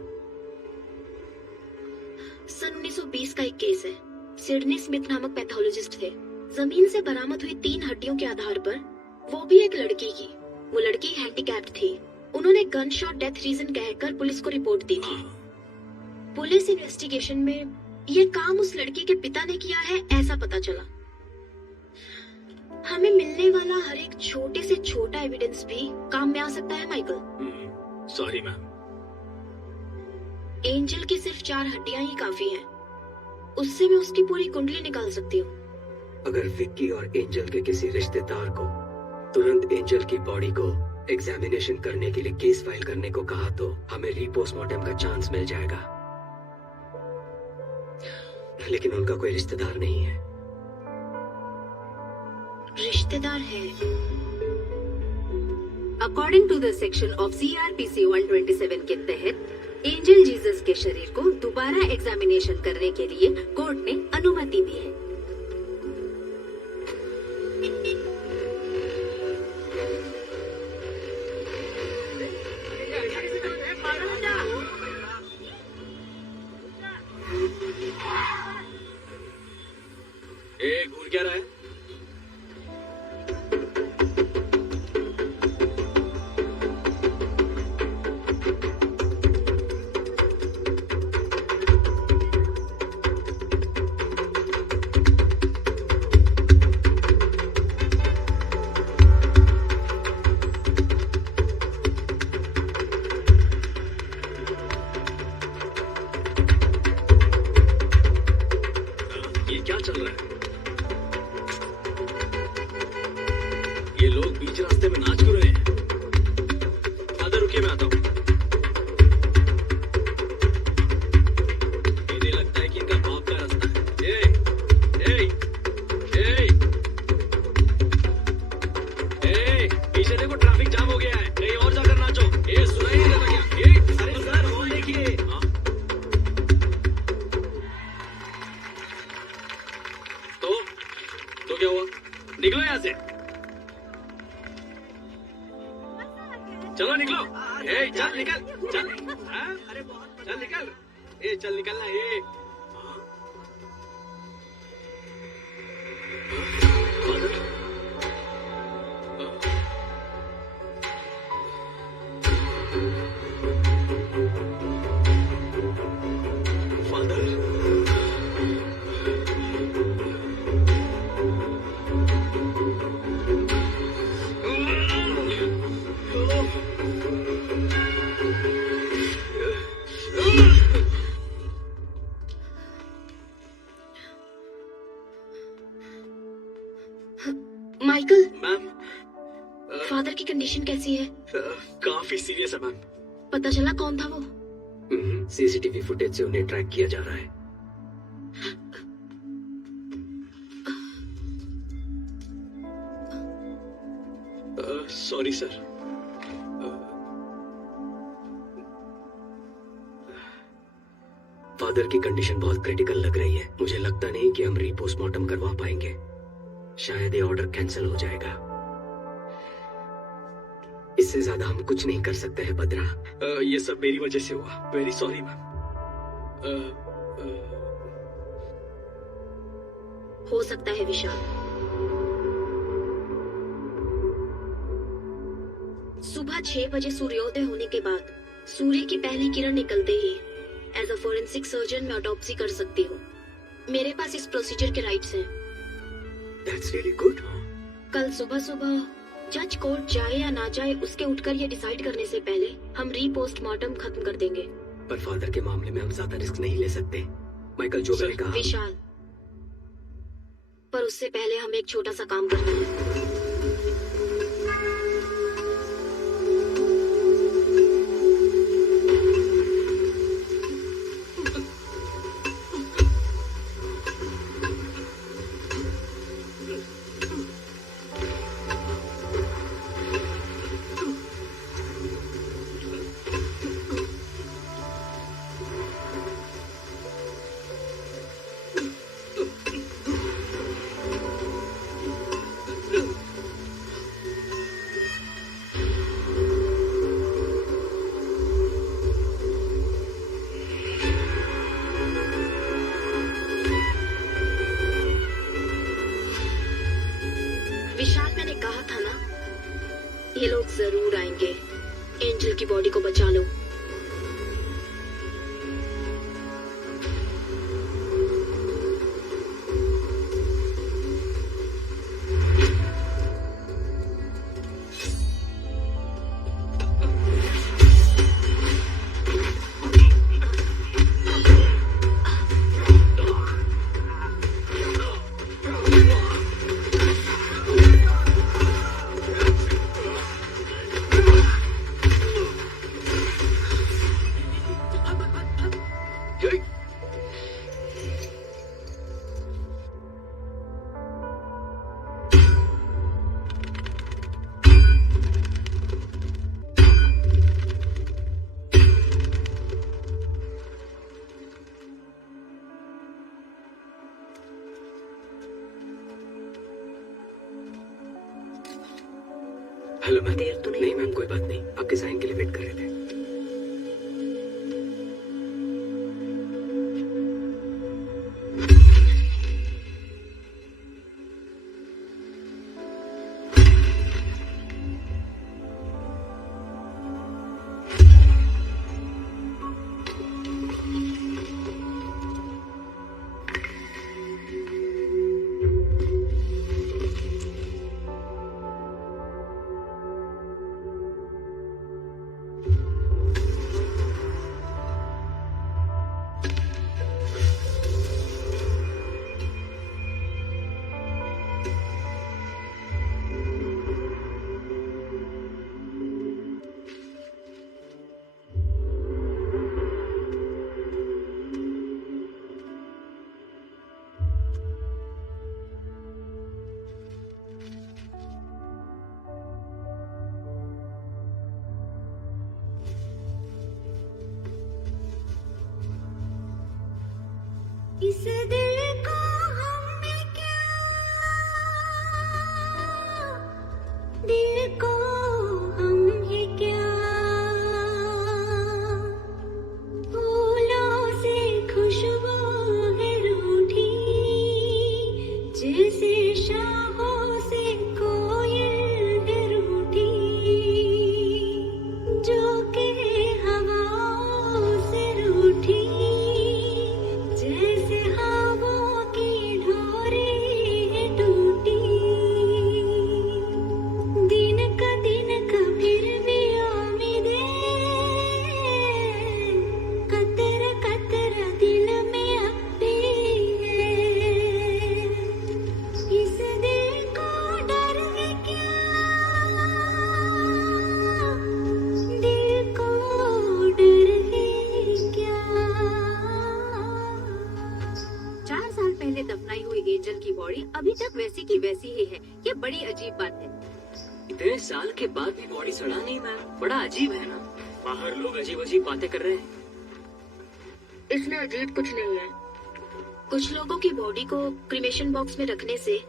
सन 1920 का एक केस है। सिडनी स्मिथ नामक पैथोलॉजिस्ट थे। जमीन से बरामद हुई 3 हड्डियों के आधार पर, वो भी एक लड़की की, वो लड़की हैंडीकैप्ड थी। उन्होंने गन शॉट डेथ रीजन कहकर पुलिस को रिपोर्ट दी थी। पुलिस इन्वेस्टिगेशन में ये काम उस लड़की के पिता ने किया है, ऐसा पता चला। हमें मिलने वाला हर एक छोटे से छोटा एविडेंस भी काम में आ सकता है माइकल। Sorry ma'am. एंजल की सिर्फ 4 हड्डियां ही काफी हैं। उससे मैं उसकी पूरी कुंडली निकाल सकती हूँ। अगर विक्की और एंजल के किसी रिश्तेदार को तुरंत एंजल की बॉडी को एग्जामिनेशन करने के लिए केस फाइल करने को कहा तो हमें रीपोस्टमार्टम का चांस मिल जाएगा। लेकिन उनका कोई रिश्तेदार नहीं है। रिश्तेदार है। According to the section of CRPC 127 के तहत एंजल जीसस के शरीर को दोबारा एग्जामिनेशन करने के लिए कोर्ट ने अनुमति दी है। घूर क्या रहा है? ये क्या चल रहा है? ये लोग बीच रास्ते में नाच क्यों रहे हैं? फादर रुकिए, मैं आता हूँ। इन्हें लगता है कि इनका बाप का रास्ता है। पीछे देखो, ट्रैफिक जाम हो गया है, कहीं और जाकर नाचो। सुनाई नहीं देता क्या? अरे सर, वो देखिए। तो क्या हुआ? निकलो यहाँ से, चलो निकलो। चल निकल, चल। चल निकल, चल निकलना। माइकल, मैम, फादर की कंडीशन कैसी है? काफी सीरियस है मैम। पता चला कौन था वो? CCTV फुटेज से उन्हें ट्रैक किया जा रहा है। Sorry sir. फादर की कंडीशन बहुत क्रिटिकल लग रही है। मुझे लगता नहीं कि हम रीपोस्टमार्टम करवा पाएंगे। शायद ये ऑर्डर कैंसिल हो जाएगा। इससे ज्यादा हम कुछ नहीं कर सकते हैं बद्रा। ये सब मेरी वजह से हुआ। Very sorry ma'am. हो सकता है विशाल। सुबह 6 बजे सूर्योदय होने के बाद सूर्य की पहली किरण निकलते ही एज अ फोरेंसिक सर्जन मैं ऑटोप्सी कर सकती हूँ। मेरे पास इस प्रोसीजर के राइट्स हैं। That's really good. कल सुबह सुबह जज कोर्ट जाए या ना जाए उसके उठकर ये डिसाइड करने से पहले हम रीपोस्टमार्टम खत्म कर देंगे। पर फादर के मामले में हम ज्यादा रिस्क नहीं ले सकते। माइकल जो मैंने कहा। विशाल, पर उससे पहले हमें एक छोटा सा काम करना है। विशाल, मैंने कहा था ना, ये लोग जरूर आएंगे। एंजल की बॉडी को बचा लो। Hello ma'am. देर तो नहीं मैम, कोई बात नहीं। आपके साइन के लिए वेट कर रहे थे। इस दिल को हमें क्या, दिल को हम है क्या, फूलों से खुशबू है रूठी, जैसे शाहों से कोयल है रूठी, जो के हवाओं से रूठी, जैसे हवाओं की डोरी है टूटी। दिन का फिर भी उम्मीदें, कतरा कतरा दिल में अब भी है। इस दिल को डर है क्या, दिल को डर है क्या। 4 साल पहले दफनाई हुई एंजल की बॉडी अभी तक वैसी की वैसी ही है। ये बड़ी अजीब बात है। इतने साल के बाद भी बॉडी सड़ा नहीं मैम, बड़ा अजीब है ना। बाहर लोग अजीब अजीब बातें कर रहे हैं। इसमें अजीब कुछ नहीं है। कुछ लोगों की बॉडी को क्रीमेशन बॉक्स में रखने से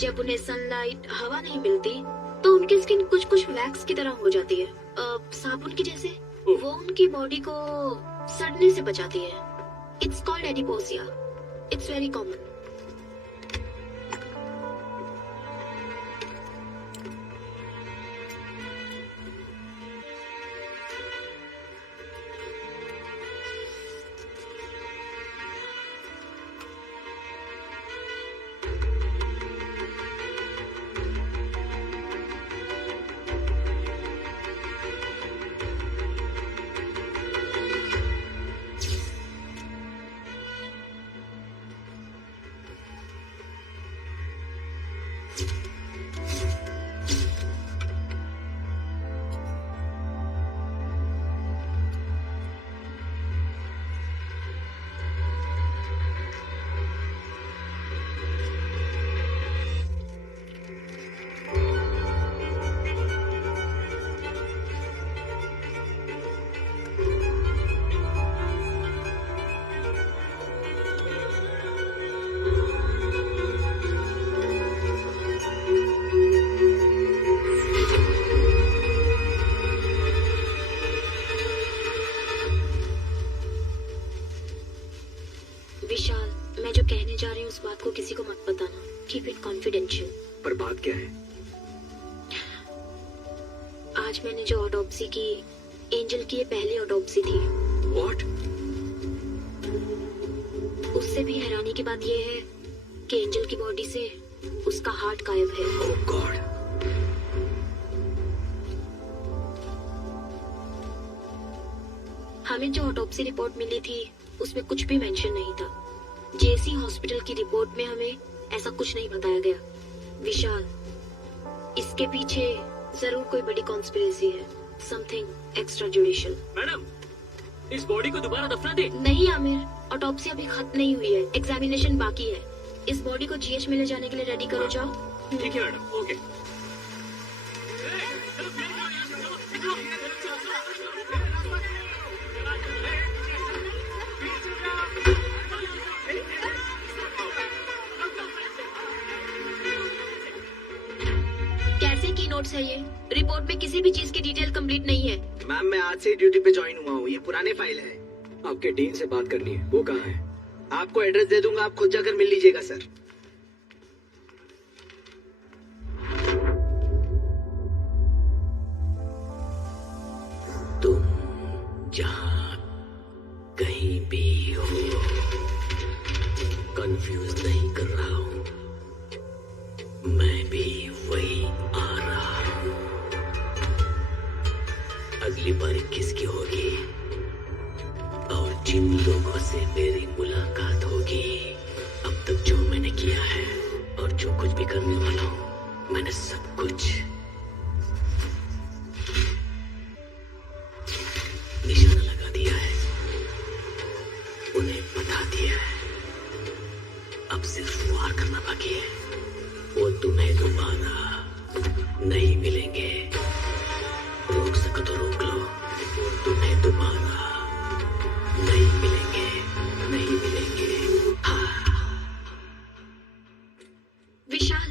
जब उन्हें सनलाइट, हवा नहीं मिलती तो उनकी स्किन कुछ कुछ वैक्स की तरह हो जाती है, साबुन की जैसे। वो उनकी बॉडी को सड़ने से बचाती है। It's called adipocere. It's very common. Vishal, मैं जो कहने जा रही हूँ उस बात को किसी को मत बताना। Keep it confidential. पर बात क्या है? आज मैंने जो ऑटोप्सी की, एंजल की ये पहली ऑटोप्सी थी। What? उससे भी हैरानी की बात यह है कि एंजल की बॉडी से उसका हार्ट गायब है। Oh God. हमें जो ऑटोप्सी रिपोर्ट मिली थी उसमें कुछ भी मेंशन नहीं था। जेसी हॉस्पिटल की रिपोर्ट में हमें ऐसा कुछ नहीं बताया गया। विशाल, इसके पीछे जरूर कोई बड़ी कॉन्स्पिरेसी है। Something extra judicial. मैडम, इस बॉडी को दोबारा दफना दे। नहीं आमिर, ऑटोप्सी अभी खत्म नहीं हुई है, एग्जामिनेशन बाकी है। इस बॉडी को जीएच में ले जाने के लिए रेडी करो, जाओ। ठीक है मैडम, ओके। कैसे की नोट्स है ये? रिपोर्ट में किसी भी चीज की डिटेल कंप्लीट नहीं है। मैम, मैं आज से ही ड्यूटी पे ज्वाइन हुआ हूँ। ये पुराने फाइल है। आपके डीन से बात करनी है, वो कहाँ है? आपको एड्रेस दे दूंगा, आप खुद जाकर मिल लीजिएगा सर। तुम जहाँ कहीं भी हो, कंफ्यूज नहीं कर रहा हूँ। मैं भी वही आ रहा हूँ। अगली बारी किसकी होगी और जिन लोगों से मेरी मुलाकात होगी, अब तक जो मैंने किया है और जो कुछ भी करने वाला हूँ, मैंने सब कुछ निशाना लगा दिया है, उन्हें बता दिया है। अब सिर्फ वार करना बाकी है। वो तुम्हें दोबारा नहीं मिलेंगे। रोक सको तो रोक लो। वो तुम्हें दोबारा नहीं मिलेंगे, नहीं मिलेंगे। हाँ। विशाल,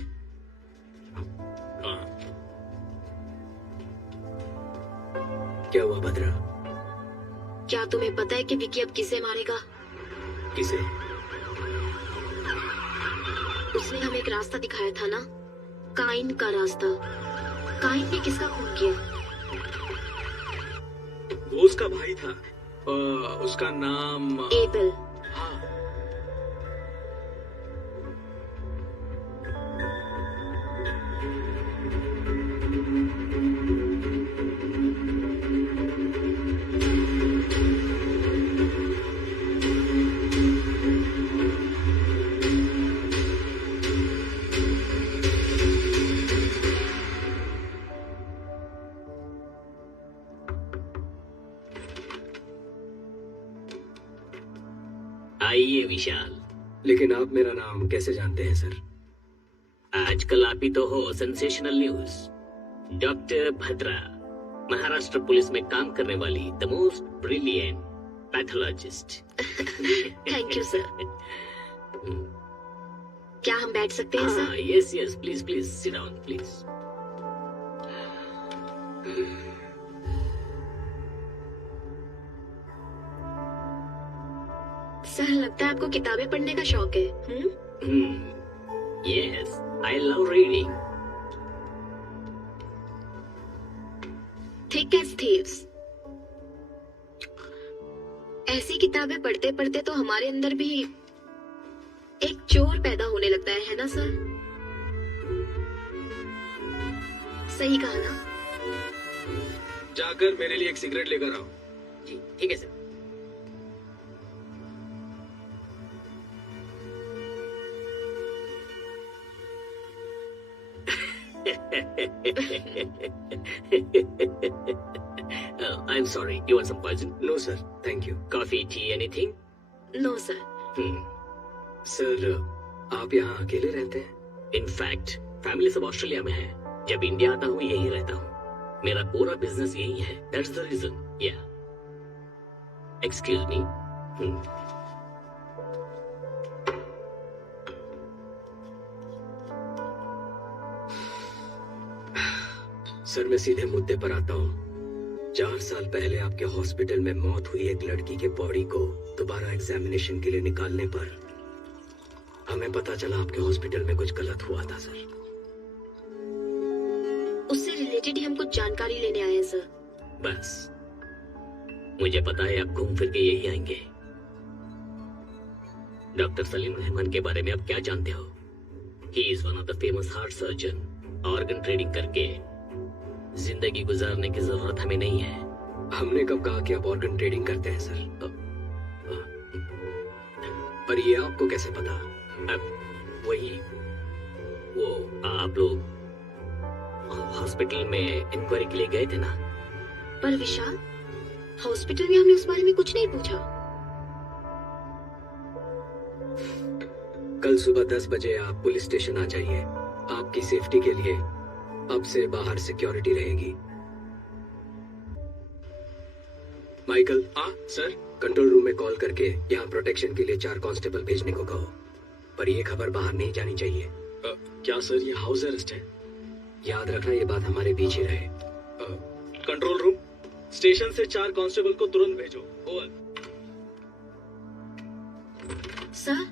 क्या हुआ भद्रा? क्या तुम्हें पता है कि विकी अब किसे मारेगा? किसे? उसने हमें एक रास्ता दिखाया था ना, काइन का रास्ता। काइन ने किसका खून किया? वो उसका भाई था। उसका नाम एबल। हाँ। आइए विशाल। लेकिन आप मेरा नाम कैसे जानते हैं सर? आजकल आप ही तो हो sensational news. Doctor Bhadra, Maharashtra police में काम करने वाली the most brilliant pathologist. Thank you sir. क्या हम बैठ सकते हैं sir? Yes yes, please please sit down please. Sir, लगता है आपको किताबें पढ़ने का शौक है। Yes, I love reading. Thick as thieves. ऐसी किताबें पढ़ते पढ़ते तो हमारे अंदर भी एक चोर पैदा होने लगता है ना सर? सही कहा ना? जाकर मेरे लिए एक सिगरेट लेकर आओ। जी ठीक है sir. I'm sorry. You want some poison? No sir, thank you. Coffee, tea, anything? No sir. Sir, आप यहाँ अकेले रहते हैं? In fact, फैमिली सब ऑस्ट्रेलिया में है। जब इंडिया आता हूँ यही रहता हूँ। मेरा पूरा बिजनेस यही है। That's the reason. Yeah. Excuse me. Sir, मैं सीधे मुद्दे पर आता हूँ। 4 साल पहले आपके हॉस्पिटल में मौत हुई एक लड़की के बॉडी को दोबारा एग्जामिनेशन के लिए निकालने पर हमें पता चला आपके हॉस्पिटल में कुछ गलत हुआ था सर। उससे रिलेटेड ही हम कुछ जानकारी लेने आए हैं सर। बस मुझे पता है आप घूम फिर के यही आएंगे। डॉक्टर सलीम रहमान के बारे में आप क्या जानते हो? He is one of the famous heart surgeon. Organ trading करके जिंदगी गुजारने की जरूरत हमें नहीं है। हमने कब कहा कि आप ऑर्गन ट्रेडिंग करते हैं सर? पर ये आपको कैसे पता? अब वही वो आप लोग हॉस्पिटल में इंक्वायरी के लिए गए थे ना? पर विशाल, हॉस्पिटल में हमने उस बारे में कुछ नहीं पूछा। कल सुबह 10 बजे आप पुलिस स्टेशन आ जाइए। आपकी सेफ्टी के लिए अब से बाहर सिक्योरिटी रहेगी। माइकल। हाँ सर। कंट्रोल रूम में कॉल करके यहाँ प्रोटेक्शन के लिए 4 कांस्टेबल भेजने को कहो, पर ये खबर बाहर नहीं जानी चाहिए। क्या सर, ये हाउस अरेस्ट है? याद रखना, ये बात हमारे बीच ही रहे। कंट्रोल रूम, स्टेशन से 4 कांस्टेबल को तुरंत भेजो। ओवर। सर,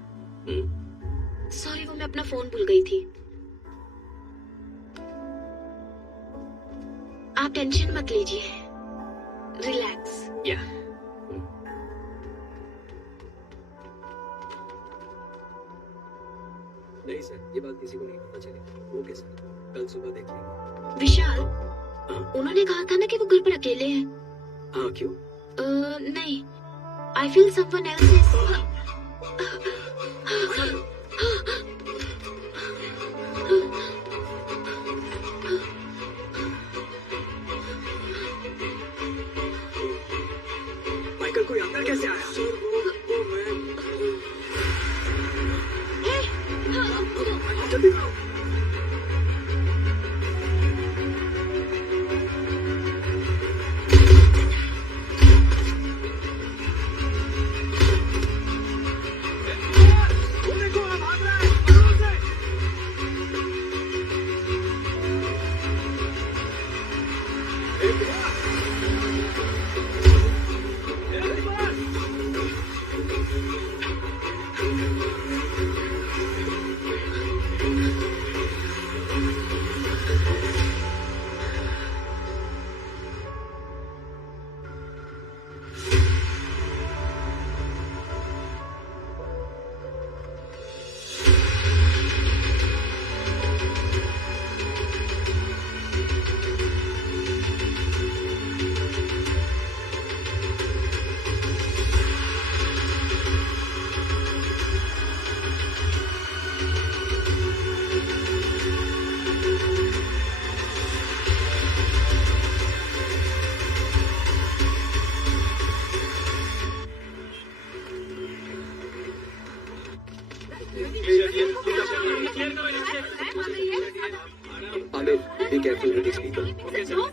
सॉरी, वो मैं अपना फोन भूल गई थी। आप टेंशन मत लीजिए, रिलैक्स। या नहीं सर, ये बात किसी को नहीं पता चलेगी। ओके सर, कल सुबह देख लेंगे। विशाल, उन्होंने कहा था ना कि वो घर पर अकेले हैं। हाँ, क्यों? नहीं, I feel someone else is. Michael, कोई अंदर कैसे आया? जल्दी आओ।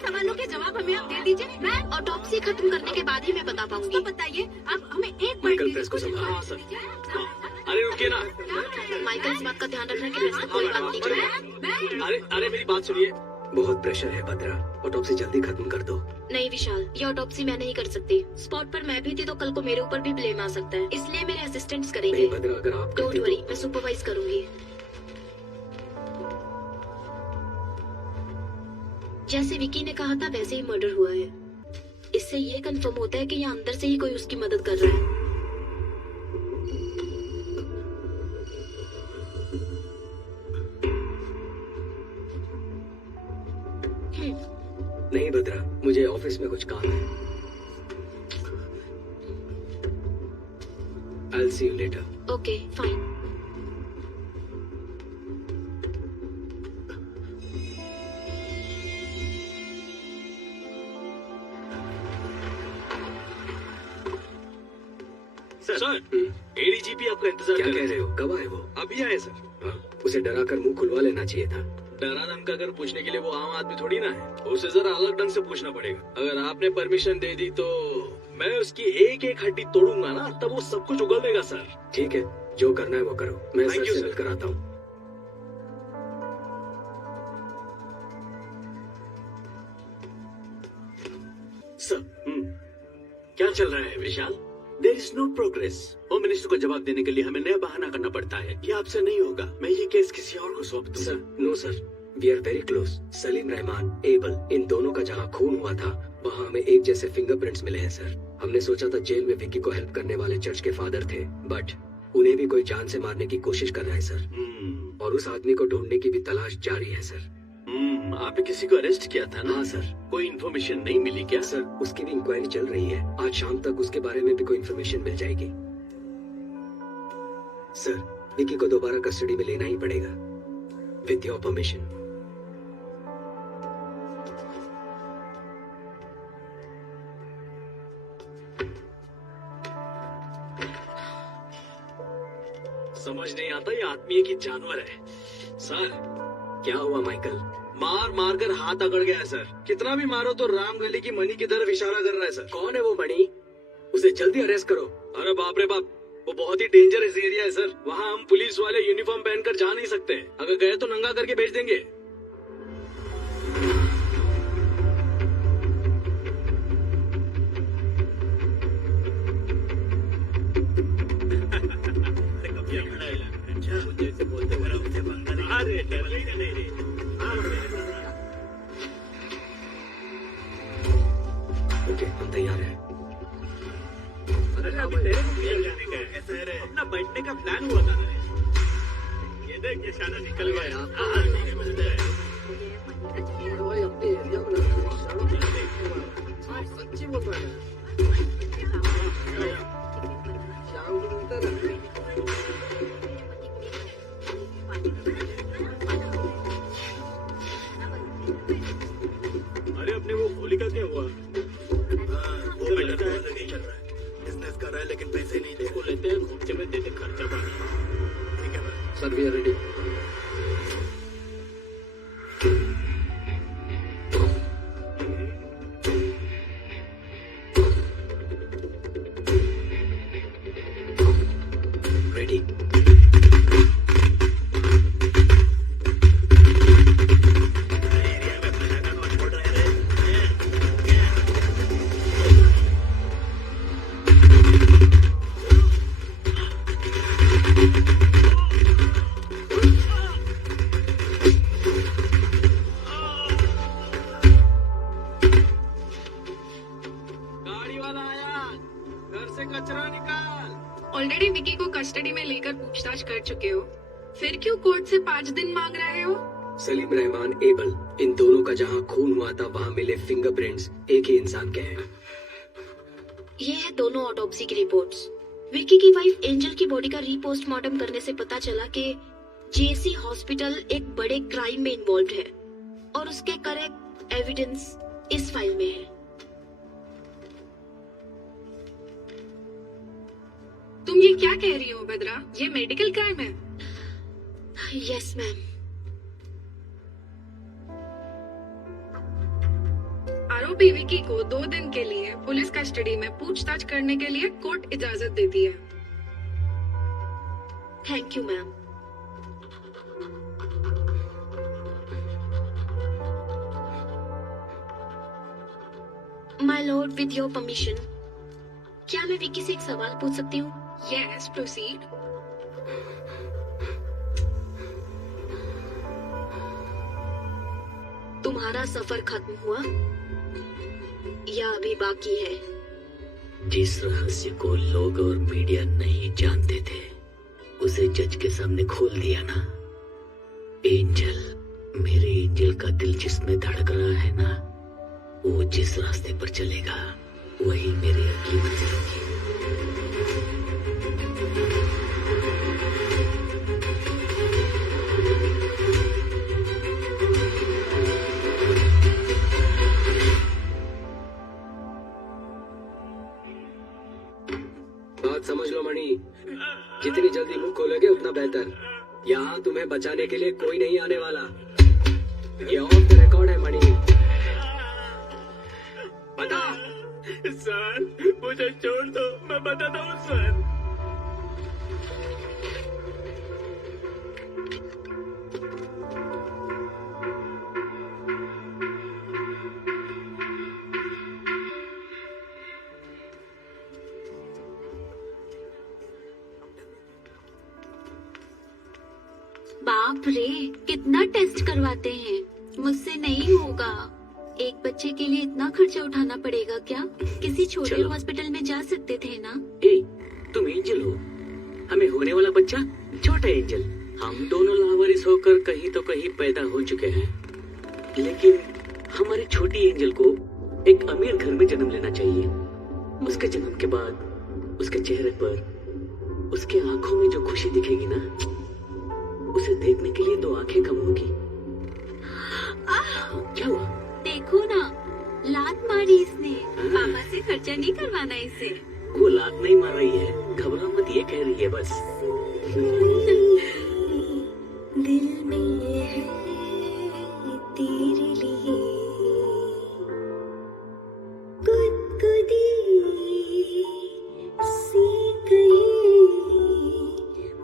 सवालों के जवाब हमें आप दे दीजिए। मैं ऑटोप्सी खत्म करने के बाद ही मैं बता पाऊंगी। तो बताइए, आप हमें एक माइकल, प्रेस को संभालो। हाँ सर। अरे रुकिए ना। माइकल, इस बात का ध्यान रखना कि प्रेस को कोई बात नहीं करे। अरे मेरी बात सुनिए। बहुत प्रेशर है भद्रा, ऑटोप्सी जल्दी खत्म कर दो। नहीं विशाल, ये ऑटोप्सी मैं नहीं कर सकती। स्पॉट पर मैं भी थी तो कल को मेरे ऊपर भी ब्लेम आ सकता है, इसलिए मेरे असिस्टेंट्स करेंगे। नहीं भद्रा, अगर आप डोंट करती तो- वरी, मैं सुपरवाइज करूंगी। जैसे विकी ने कहा था वैसे ही मर्डर हुआ है। इससे ये कंफर्म होता है कि यहाँ अंदर से ही कोई उसकी मदद कर रहा है। नहीं भद्रा, मुझे ऑफिस में कुछ काम है। I'll see you later. Okay fine. Sir, ADGP आपका इंतजार क्या कर कह रहे रहे हो? कब आए वो? अभी आए सर। हाँ, उसे डरा कर मुंह खुलवा लेना चाहिए था। डरा धमका कर पूछने के लिए वो आम आदमी थोड़ी ना है, उसे जरा अलग ढंग से पूछना पड़ेगा। अगर आपने परमिशन दे दी तो मैं उसकी एक एक हड्डी तोड़ूंगा ना, तब वो सब कुछ उगल देगा सर। ठीक है, जो करना है वो करो, मैं Thank सर you, से sir. मिल कर आता हूँ। सर, क्या चल रहा है Vishal? There is no progress. Home minister को जवाब देने के लिए हमें नया बहाना करना पड़ता है कि आपसे नहीं होगा, मैं ये केस किसी और को सौंप दूंगा। Sir, no sir, we are very close. Salim Rahman, Abel, इन दोनों का जहाँ खून हुआ था वहाँ हमें एक जैसे फिंगरप्रिंट्स मिले हैं सर। हमने सोचा था जेल में विकी को हेल्प करने वाले चर्च के फादर थे, बट उन्हें भी कोई जान से मारने की कोशिश कर रहा है सर। और उस आदमी को ढूंढने की भी तलाश जारी है सर। आपने किसी को अरेस्ट किया था ना? हाँ सर। कोई इन्फॉर्मेशन नहीं मिली क्या? सर, उसकी भी इंक्वायरी चल रही है। आज शाम तक उसके बारे में भी कोई इन्फॉर्मेशन मिल जाएगी। सर, विकी को दोबारा कस्टडी में लेना ही पड़ेगा, विद योर परमिशन। समझ नहीं आता ये आदमी है कि जानवर है। सर, क्या हुआ माइकल? मार मार कर हाथ अकड़ गया है सर। कितना भी मारो तो रामगली की मणि की तरफ इशारा कर रहा है सर। कौन है वो मणि? उसे जल्दी अरेस्ट करो। अरे बाप रे बाप, वो बहुत ही डेंजरस एरिया है सर। वहाँ हम पुलिस वाले यूनिफॉर्म पहनकर जा नहीं सकते। अगर गए तो नंगा करके भेज देंगे। ओके, हम तैयार हैं। अपना बैठने का प्लान हुआ था। ये देख, ये शाना निकल गया। अरे अपने वो होली का क्या हुआ? वो बेटा नहीं चल रहा है, बिजनेस कर रहा है लेकिन पैसे नहीं दे वो लेते हैं, घूमते में देते खर्चा पानी। ठीक है भाई। Sir, we are ready. Ready. गाड़ी वाला आया, घर से कचरा निकाल। ऑलरेडी विकी को कस्टडी में लेकर पूछताछ कर चुके हो, फिर क्यों कोर्ट से 5 दिन मांग रहे हो? सलीम रहमान, एबल, इन दोनों का जहाँ खून हुआ था वहाँ मिले फिंगरप्रिंट्स एक ही इंसान के हैं। ये है दोनों ऑटोप्सी की रिपोर्ट्स। विकी की वाइफ एंजल की बॉडी का रीपोस्टमार्टम करने से पता चला कि जेसी हॉस्पिटल एक बड़े क्राइम में इन्वॉल्व है और उसके करेक्ट एविडेंस इस फाइल में है। तुम ये क्या कह रही हो बद्रा? ये मेडिकल क्राइम है। Yes ma'am. आरोपी विकी को 2 दिन के लिए पुलिस कस्टडी में पूछताछ करने के लिए कोर्ट इजाजत देती है। Thank you ma'am. My Lord, with your permission, क्या मैं विक्की से एक सवाल पूछ सकती हूँ? Yes, proceed. तुम्हारा सफर खत्म हुआ या अभी बाकी है? जिस रहस्य को लोग और मीडिया नहीं जानते थे, उसे जज के सामने खोल दिया ना। एंजल, मेरे एंजल का दिल जिसमें धड़क रहा है ना, वो जिस रास्ते पर चलेगा वही मेरी अगली मंजिल होगी। बात समझ लो मणि, जितनी जल्दी मुंह खोलोगे उतना बेहतर। यहाँ तुम्हें बचाने के लिए कोई नहीं आने वाला। ये ऑफ द रिकॉर्ड है मणि। बता सर, मुझे छोड़ दो, मैं बताता हूँ सर। बाप रे, कितना टेस्ट करवाते हैं, मुझसे नहीं होगा। एक बच्चे के लिए इतना खर्चा उठाना पड़ेगा क्या? किसी छोटे चलो। हॉस्पिटल में जा सकते थे ना? ए, तुम एंजल हो, हमें होने वाला बच्चा छोटा एंजल। हम दोनों लावारिस होकर कहीं तो कहीं पैदा हो चुके हैं, लेकिन हमारी छोटी एंजल को एक अमीर घर में जन्म लेना चाहिए। उसके जन्म के बाद उसके चेहरे पर, उसके आंखों में जो खुशी दिखेगी ना, उसे देखने के लिए तो आंखें कम होगी। क्या हुआ? देखो ना, लात मारी इसने। पापा से खर्चा नहीं करवाना इसे। वो लात नहीं मार रही है, घबरा मत, ये कह रही है बस। दिल में है तेरे लिए गुदगुदी सी कहीं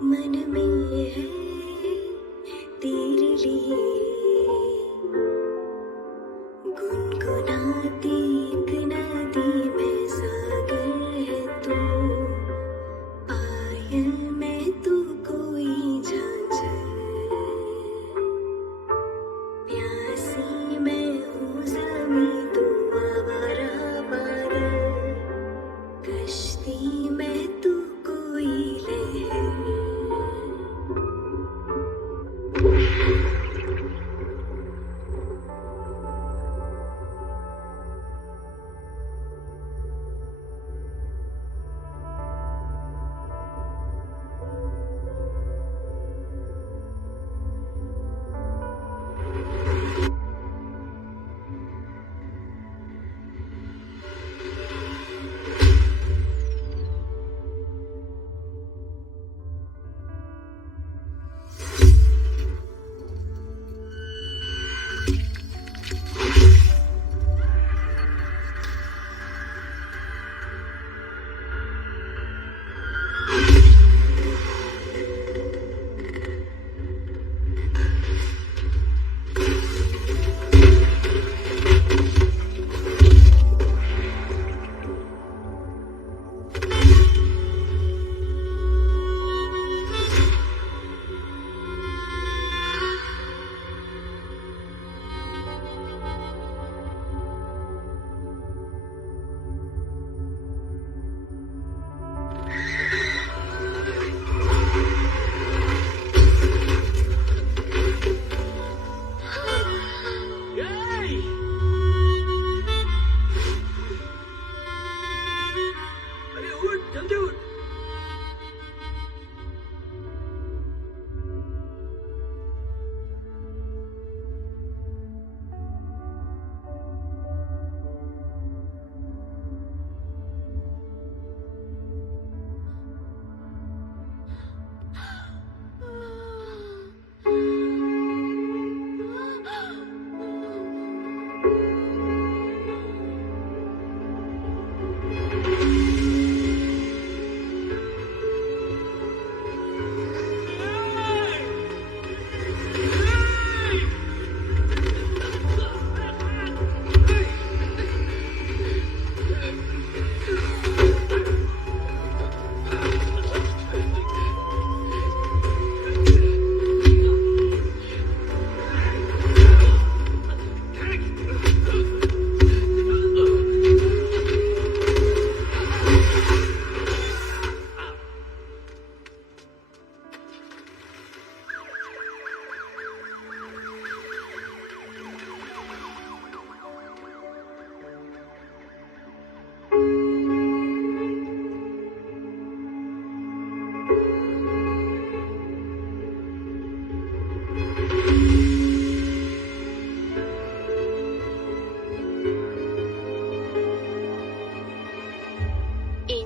मन में है तेरे लिए गुनगुनाती एक नदी में सागर है तू, पायल में तू कोई झांझर, प्यासी मैं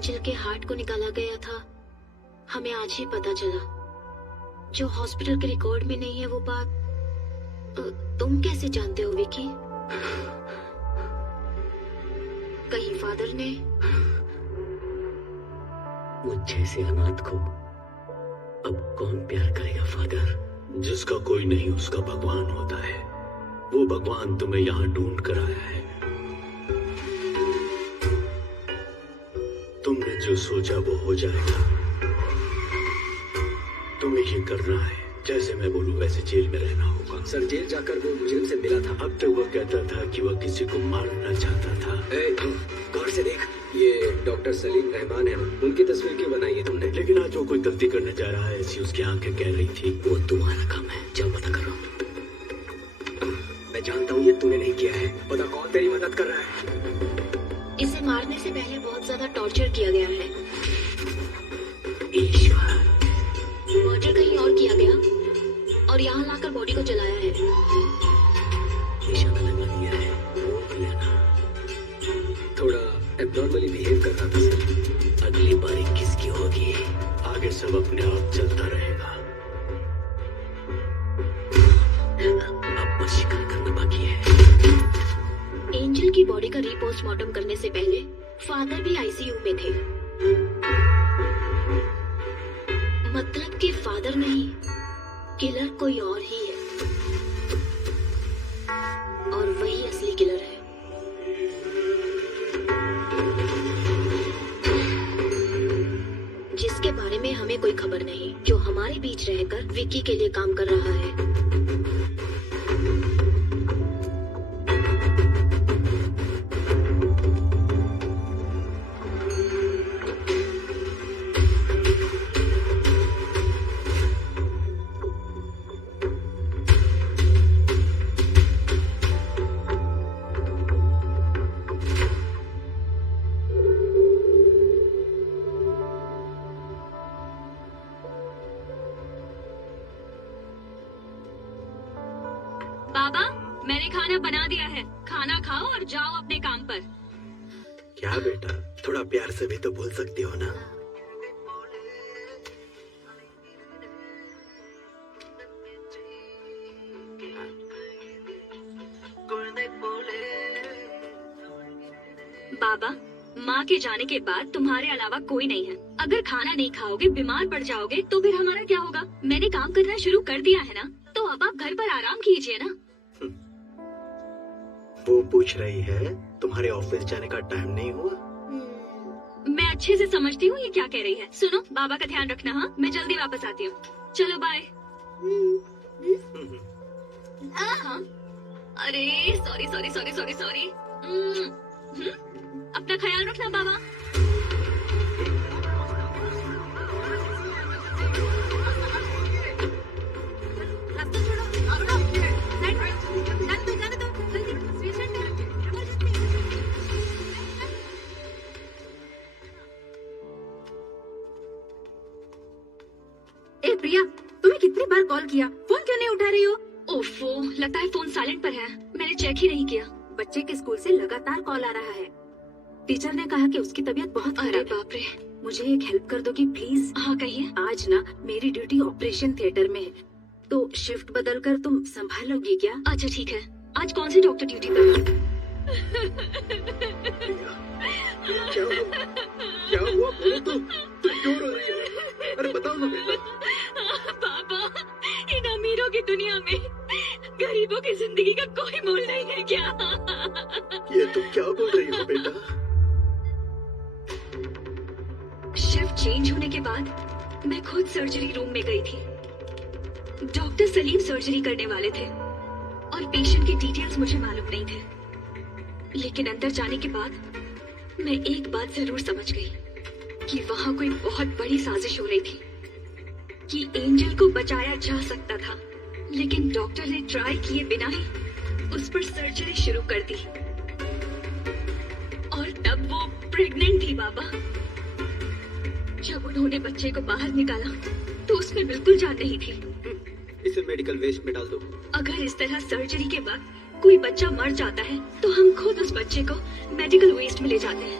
एंजल के हार्ट को निकाला गया था हमें आज ही पता चला। जो हॉस्पिटल के रिकॉर्ड में नहीं है वो बात तुम कैसे जानते हो विकी? कहीं फादर ने? मुझे से अनाथ को अब कौन प्यार करेगा फादर? जिसका कोई नहीं उसका भगवान होता है। वो भगवान तुम्हें यहाँ ढूंढ कर आया है। तुमने जो सोचा वो हो जाएगा। तुम्हें ये करना है, जैसे मैं बोलूं वैसे जेल में रहना होगा। सर जेल जाकर वो मुजरिम से मिला था। अब तक वो कहता था कि वह किसी को मारना चाहता था। गौर से देख, ये डॉक्टर सलीम रहमान है। उनकी तस्वीर क्यों बनाई है तुमने? लेकिन आज वो कोई गलती करने जा रहा है ऐसी उसकी आंखें कह रही थी। वो तुम्हारा काम है, जाओ पता करो। मैं जानता हूँ ये तूने नहीं किया है। पता कौन तेरी मदद कर रहा है? इसे मारने से पहले बहुत ज्यादा टॉर्चर किया गया है। ईश्वर, मर्डर कहीं और किया गया और यहाँ लाकर बॉडी को जलाया है। निशाना लगा दिया है, रोक लेना। थोड़ा एब्नॉर्मली बिहेव कर रहा था सर। अगली बारी किसकी होगी? आगे सब अपने आप चलता रहेगा। अब बस शिकार करना बाकी है। एंजल की बॉडी का रीपोस्टमार्टम करने से पहले फादर भी आईसीयू में थे। मतलब कि फादर नहीं, किलर कोई और ही है और वही असली किलर है। जिसके बारे में हमें कोई खबर नहीं, जो हमारे बीच रहकर विकी के लिए काम कर रहा है। बाबा, मैंने खाना बना दिया है। खाना खाओ और जाओ अपने काम पर। क्या बेटा, थोड़ा प्यार से भी तो बोल सकती हो ना। बाबा, माँ के जाने के बाद तुम्हारे अलावा कोई नहीं है। अगर खाना नहीं खाओगे, बीमार पड़ जाओगे तो फिर हमारा क्या होगा? मैंने काम करना शुरू कर दिया है ना, तो अब आप घर पर आराम कीजिए ना। वो पूछ रही है तुम्हारे ऑफिस जाने का टाइम नहीं हुआ? मैं अच्छे से समझती हूँ ये क्या कह रही है। सुनो, बाबा का ध्यान रखना। हाँ, मैं जल्दी वापस आती हूँ। चलो बाय। हाँ? अरे sorry sorry sorry sorry sorry. अपना ख्याल रखना बाबा। ए प्रिया, तुम्हें कितनी बार कॉल किया, फोन क्यों नहीं उठा रही हो? ओफो, लगता है फोन साइलेंट पर है। मैंने चेक ही नहीं किया। बच्चे के स्कूल से लगातार कॉल आ रहा है। टीचर ने कहा कि उसकी तबीयत बहुत खराब है। बाप रे। मुझे एक हेल्प कर दोगी प्लीज? हाँ कहिए। आज ना मेरी ड्यूटी ऑपरेशन थिएटर में है, तो शिफ्ट बदल कर तुम संभालोगी क्या? अच्छा ठीक है। आज कौन सी डॉक्टर ड्यूटी पर? क्या हुआ? बोलो तो, तुम क्यों रो रही हो? अरे बताओ ना बेटा। पापा, इन अमीरों की दुनिया में गरीबों की जिंदगी का कोई मोल नहीं है क्या? ये तुम क्या बोल रही हो बेटा? शिफ्ट चेंज होने के बाद मैं खुद सर्जरी रूम में गई थी। डॉक्टर सलीम सर्जरी करने वाले थे और पेशेंट की डिटेल्स मुझे मालूम नहीं थे। लेकिन अंदर जाने के बाद मैं एक बात जरूर समझ गई कि वहाँ कोई बहुत बड़ी साजिश हो रही थी कि एंजल को बचाया जा सकता था, लेकिन डॉक्टर ने ट्राई किए बिना ही उस पर सर्जरी शुरू कर दी। और तब वो प्रेग्नेंट थी बाबा। जब उन्होंने बच्चे को बाहर निकाला तो उसमें बिल्कुल जान नहीं थी। इसे मेडिकल वेस्ट में डाल दो। अगर इस तरह सर्जरी के बाद कोई बच्चा मर जाता है तो हम खुद उस बच्चे को मेडिकल वेस्ट में ले जाते हैं।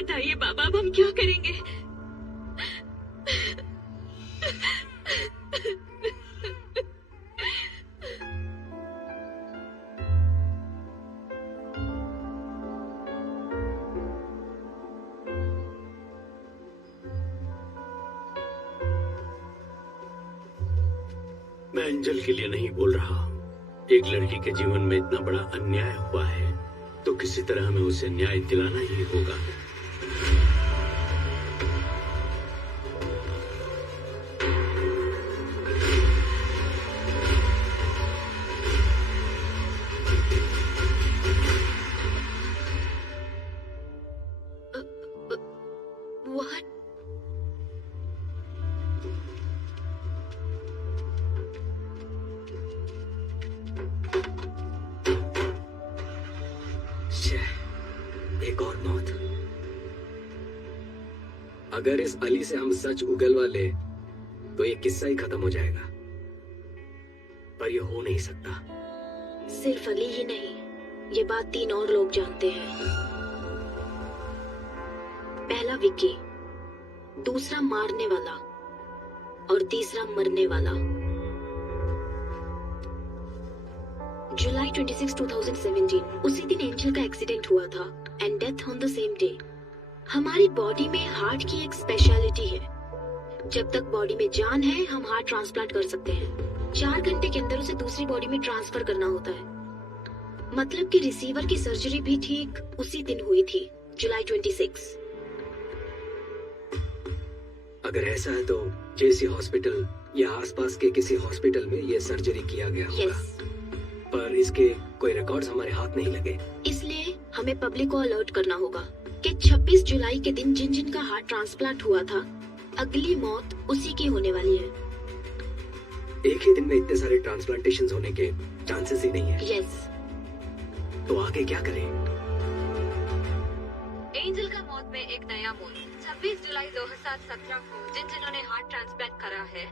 बताइए बाबा, अब हम क्या करेंगे? मैं एंजल के लिए नहीं बोल रहा हूँ। एक लड़की के जीवन में इतना बड़ा अन्याय हुआ है तो किसी तरह हमें उसे न्याय दिलाना ही होगा। What? एक और मौत। अगर इस अली से हम सच उगलवा ले तो ये किस्सा ही खत्म हो जाएगा, पर ये हो नहीं सकता। सिर्फ अली ही नहीं, ये बात 3 और लोग जानते हैं। पहला विक्की, दूसरा मारने वाला और तीसरा मरने वाला। जुलाई 26, 2017 उसी दिन एंजल का एक्सीडेंट हुआ था and death on the same day. हमारी बॉडी में हार्ट की एक स्पेशलिटी है, जब तक बॉडी में जान है हम हार्ट ट्रांसप्लांट कर सकते हैं। 4 घंटे के अंदर उसे दूसरी बॉडी में ट्रांसफर करना होता है। मतलब कि रिसीवर की सर्जरी भी ठीक उसी दिन हुई थी, जुलाई 26। अगर ऐसा है तो जेसी हॉस्पिटल या आसपास के किसी हॉस्पिटल में ये सर्जरी किया गया होगा। पर इसके कोई रिकॉर्ड्स हमारे हाथ नहीं लगे। इसलिए हमें पब्लिक को अलर्ट करना होगा कि 26 जुलाई के दिन जिन जिन का हार्ट ट्रांसप्लांट हुआ था, अगली मौत उसी की होने वाली है। एक ही दिन में इतने सारे ट्रांसप्लांटेशंस होने के चांसेस ही नहीं है। यस। तो आगे क्या करें? एंजल का मौत में एक नया मोड़। 26 जुलाई 2017 को जिन्होंने हार्ट ट्रांसप्लांट करा है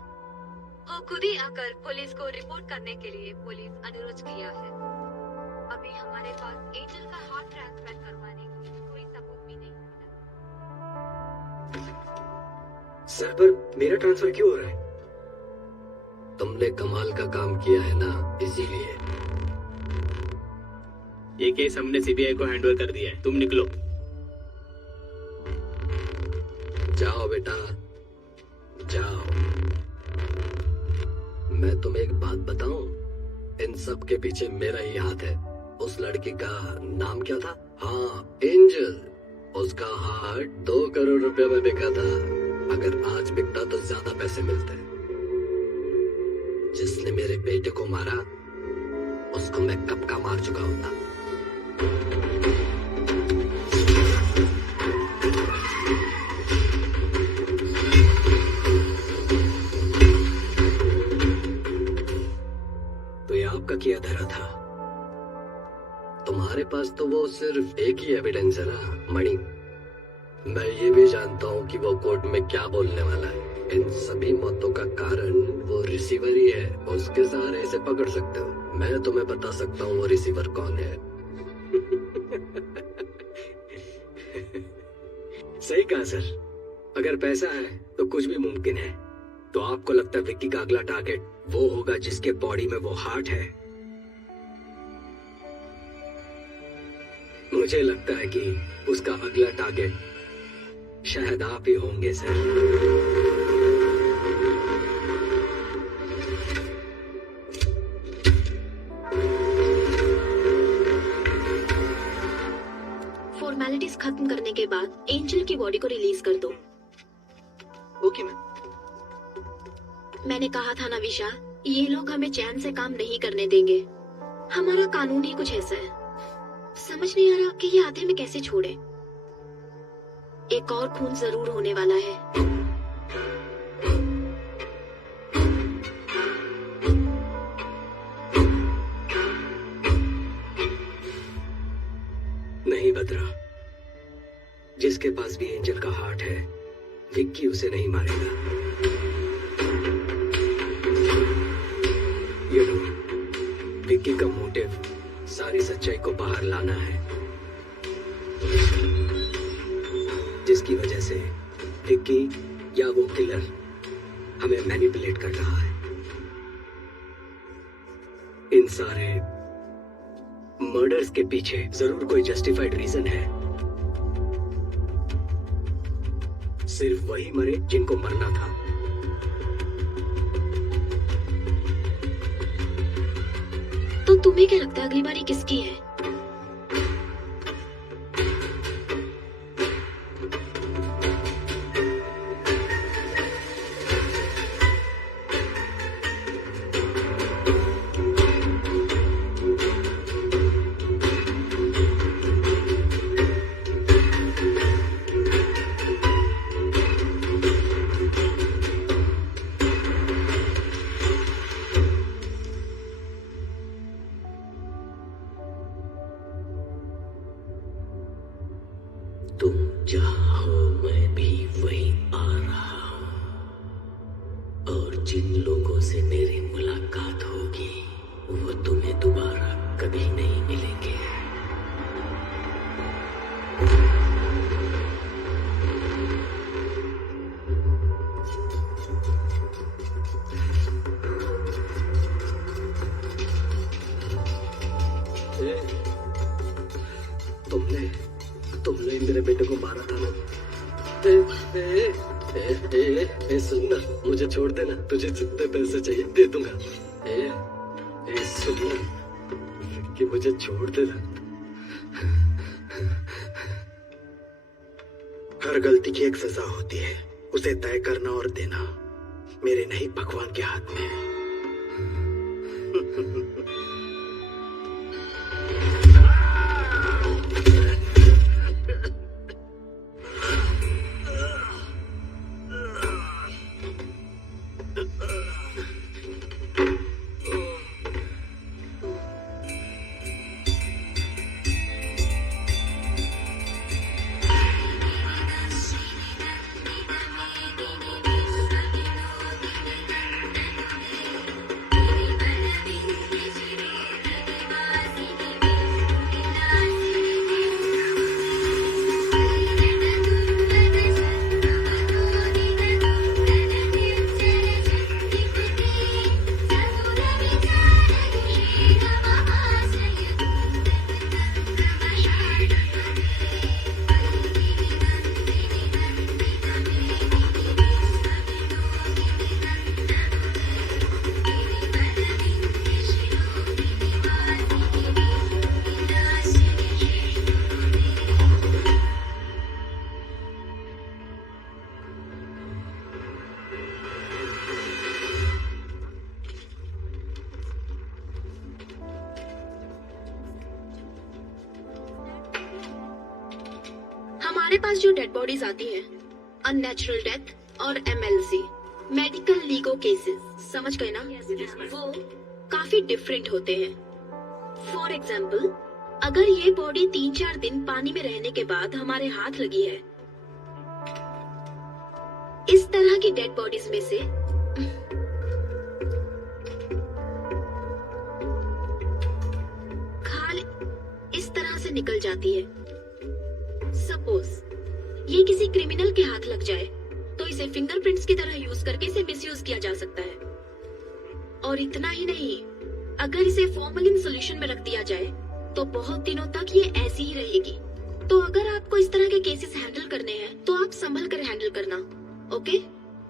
वो खुद ही आकर पुलिस को रिपोर्ट करने के लिए पुलिस अनुरोध किया है। अभी हमारे पास एंजल का हार्ट ट्रांसप्लांट करवाने की कोई सबूत भी नहीं मिला। सर, पर मेरा ट्रांसफर क्यों हो रहा है? तुमने कमाल का काम किया है ना, इसीलिए। ये केस हमने सीबीआई को हैंडओवर कर दिया है, तुम निकलो। जाओ बेटा, जाओ। मैं तुम्हें एक बात बताऊं, इन सब के पीछे मेरा ही हाथ है। उस लड़की का नाम क्या था? हाँ, एंजल। उसका हार्ट 2 करोड़ रुपए में बिका था। अगर आज बिकता तो ज्यादा पैसे मिलते। जिसने मेरे बेटे को मारा उसको मैं कब का मार चुका होता। तो ये आपका किया धरा था। तुम्हारे पास तो वो सिर्फ एक ही एविडेंस है ना, मणि। मैं ये भी जानता हूँ कि वो कोर्ट में क्या बोलने वाला है। इन सभी मौतों का कारण वो रिसीवर ही है। उसके सहारे इसे पकड़ सकते हो। मैं तुम्हें बता सकता हूँ वो रिसीवर कौन है। सही कहा सर। अगर पैसा है तो कुछ भी मुमकिन है। तो आपको लगता है विक्की का अगला टारगेट वो होगा जिसके बॉडी में वो हार्ट है? मुझे लगता है कि उसका अगला टारगेट शायद आप ही होंगे सर। फॉर्मेलिटीज खत्म करने के बाद एंजल की बॉडी को रिलीज कर दो। Okay ma'am. मैंने कहा था ना विशाल, ये लोग हमें चैन से काम नहीं करने देंगे। हमारा कानून ही कुछ ऐसा है। समझ नहीं आ रहा कि ये आधे में कैसे छोड़े। एक और खून जरूर होने वाला है। नहीं बद्रा, जिसके पास भी एंजल का हार्ट है, विक्की उसे नहीं मारेगा। ये लो, विक्की का मोटिव सारी सच्चाई को बाहर लाना है। जिसकी वजह से विक्की या वो किलर हमें मैनिपुलेट कर रहा है। इन सारे मर्डर्स के पीछे जरूर कोई जस्टिफाइड रीजन है। सिर्फ वही मरे जिनको मरना था। तो तुम्हें क्या लगता है अगली बारी किसकी है? तुम जहाँ हो मैं भी वहीं आ रहा हूँ और जिन लोगों से मेरी मुलाकात होगी वो तुम्हें दोबारा कभी नहीं मिलेंगे। तुमने मेरे बेटे को मारा था ना? सुन ना, मुझे छोड़ देना, तुझे जितने पैसे चाहिए दे दूंगा। सुन ना कि मुझे छोड़ देना। हर गलती की एक सजा होती है, उसे तय करना और देना मेरे नहीं भगवान के हाथ में है। हमारे पास जो डेड बॉडीज आती हैं, अननेचुरल डेथ और MLC मेडिकल लीगो केसेस, समझ गए ना? वो काफी डिफरेंट होते हैं। फॉर एग्जाम्पल, अगर ये बॉडी 3-4 दिन पानी में रहने के बाद हमारे हाथ लगी है, इस तरह की डेड बॉडीज में से खाल इस तरह से निकल जाती है। सपोज ये किसी क्रिमिनल के हाथ लग जाए तो इसे फिंगरप्रिंट्स की तरह यूज करके इसे मिसयूज किया जा सकता है। और इतना ही नहीं, अगर इसे फॉर्मलिन सॉल्यूशन में रख दिया जाए तो बहुत दिनों तक ये ऐसी ही रहेगी। तो अगर आपको इस तरह के केसेस हैंडल करने हैं तो आप संभल कर हैंडल करना, ओके?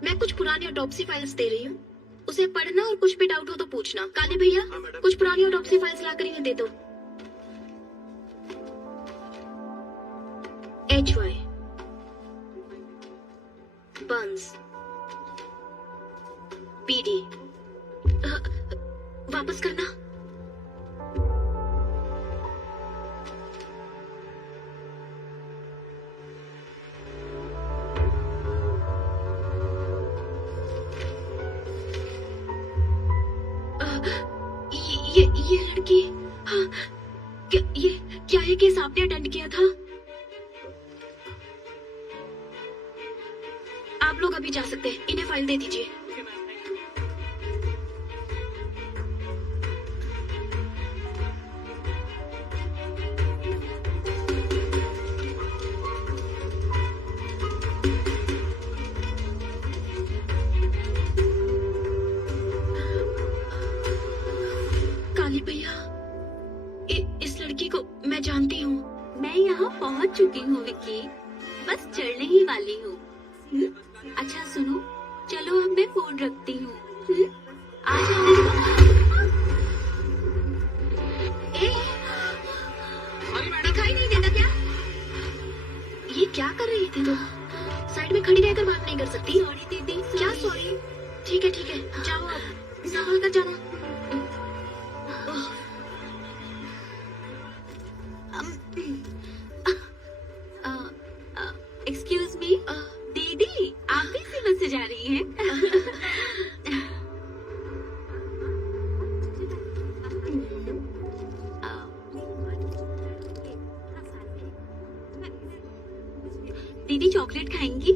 मैं कुछ पुरानी ऑटोप्सी फाइल्स दे रही हूँ, उसे पढ़ना और कुछ भी डाउट हो तो पूछना। काले भैया, कुछ पुरानी ऑटोप्सी फाइल्स ला कर इन्हें दे दो। HY बंस PD वापस करना। ये लड़की, हाँ, क्या ये केस आपने अटेंड किया था? आप लोग अभी जा सकते हैं, इन्हें फाइल दे दीजिए। विक्की, बस चढ़ने ही वाली हूँ। अच्छा सुनो, चलो अब मैं फोन रखती हूँ। आ जाओ। दिखाई नहीं देता क्या? ये क्या कर रही थी तुम? साइड में खड़ी रहकर बात नहीं कर सकती? सॉरी दीदी। क्या सॉरी? ठीक है जाओ, अब संभल कर जाना। एक्सक्यूज मी दीदी, आप भी इसी बस से जा रही हैं? दीदी चॉकलेट खाएंगी?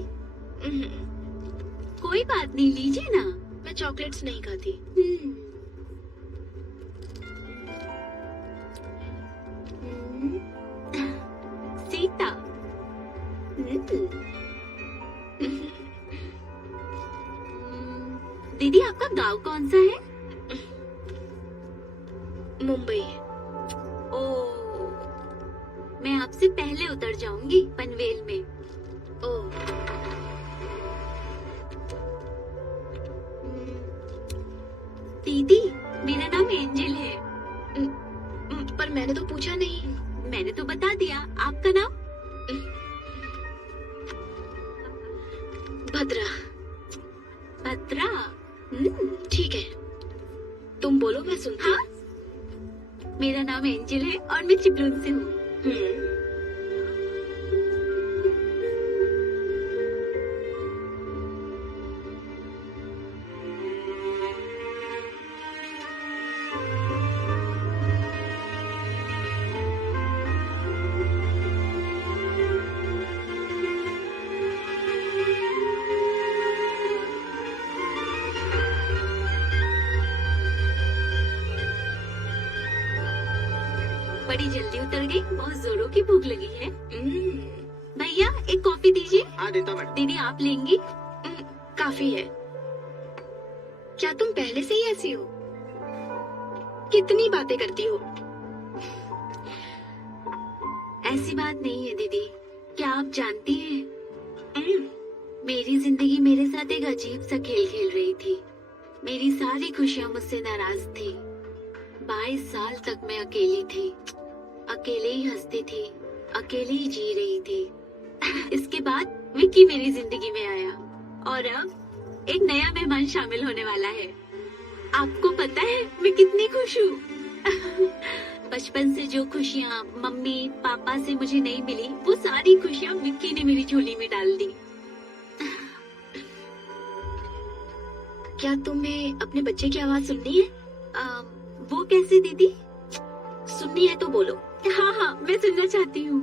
कोई बात नहीं, लीजिए ना। मैं चॉकलेट्स नहीं खाती। सीता। दीदी आपका गांव कौन सा है? मुंबई। ओ, मैं आपसे पहले उतर जाऊंगी पनवेल में। ओह, दीदी मेरा नाम एंजल है। पर मैंने तो पूछा नहीं। मैंने तो बता दिया। आपका नाम? भद्रा। भद्रा। ठीक है, तुम बोलो, मैं सुनती हूँ। हाँ? मेरा नाम एंजल है और मैं चिपलून से हूँ। बड़ी जल्दी उतर गई, बहुत जोरों की भूख लगी है। भैया एक कॉफी दीजिए। हाँ देता मैडम। दीदी आप लेंगी? काफी है। क्या तुम पहले से ही ऐसी हो? कितनी बातें करती हो? ऐसी बात नहीं है दीदी। क्या आप जानती हैं, मेरी जिंदगी मेरे साथ एक अजीब सा खेल खेल रही थी। मेरी सारी खुशियां मुझसे नाराज थी। 22 साल तक मैं अकेली थी, अकेले ही हंसती थी, अकेले ही जी रही थी। इसके बाद विक्की मेरी जिंदगी में आया और अब एक नया मेहमान शामिल होने वाला है। आपको पता है मैं कितनी खुश हूँ। बचपन से जो खुशियाँ मम्मी पापा से मुझे नहीं मिली, वो सारी खुशियाँ विक्की ने मेरी झोली में डाल दी। क्या तुम्हें अपने बच्चे की आवाज सुननी है? वो कैसे दीदी? सुननी है तो बोलो। हाँ हाँ, मैं सुनना चाहती हूँ।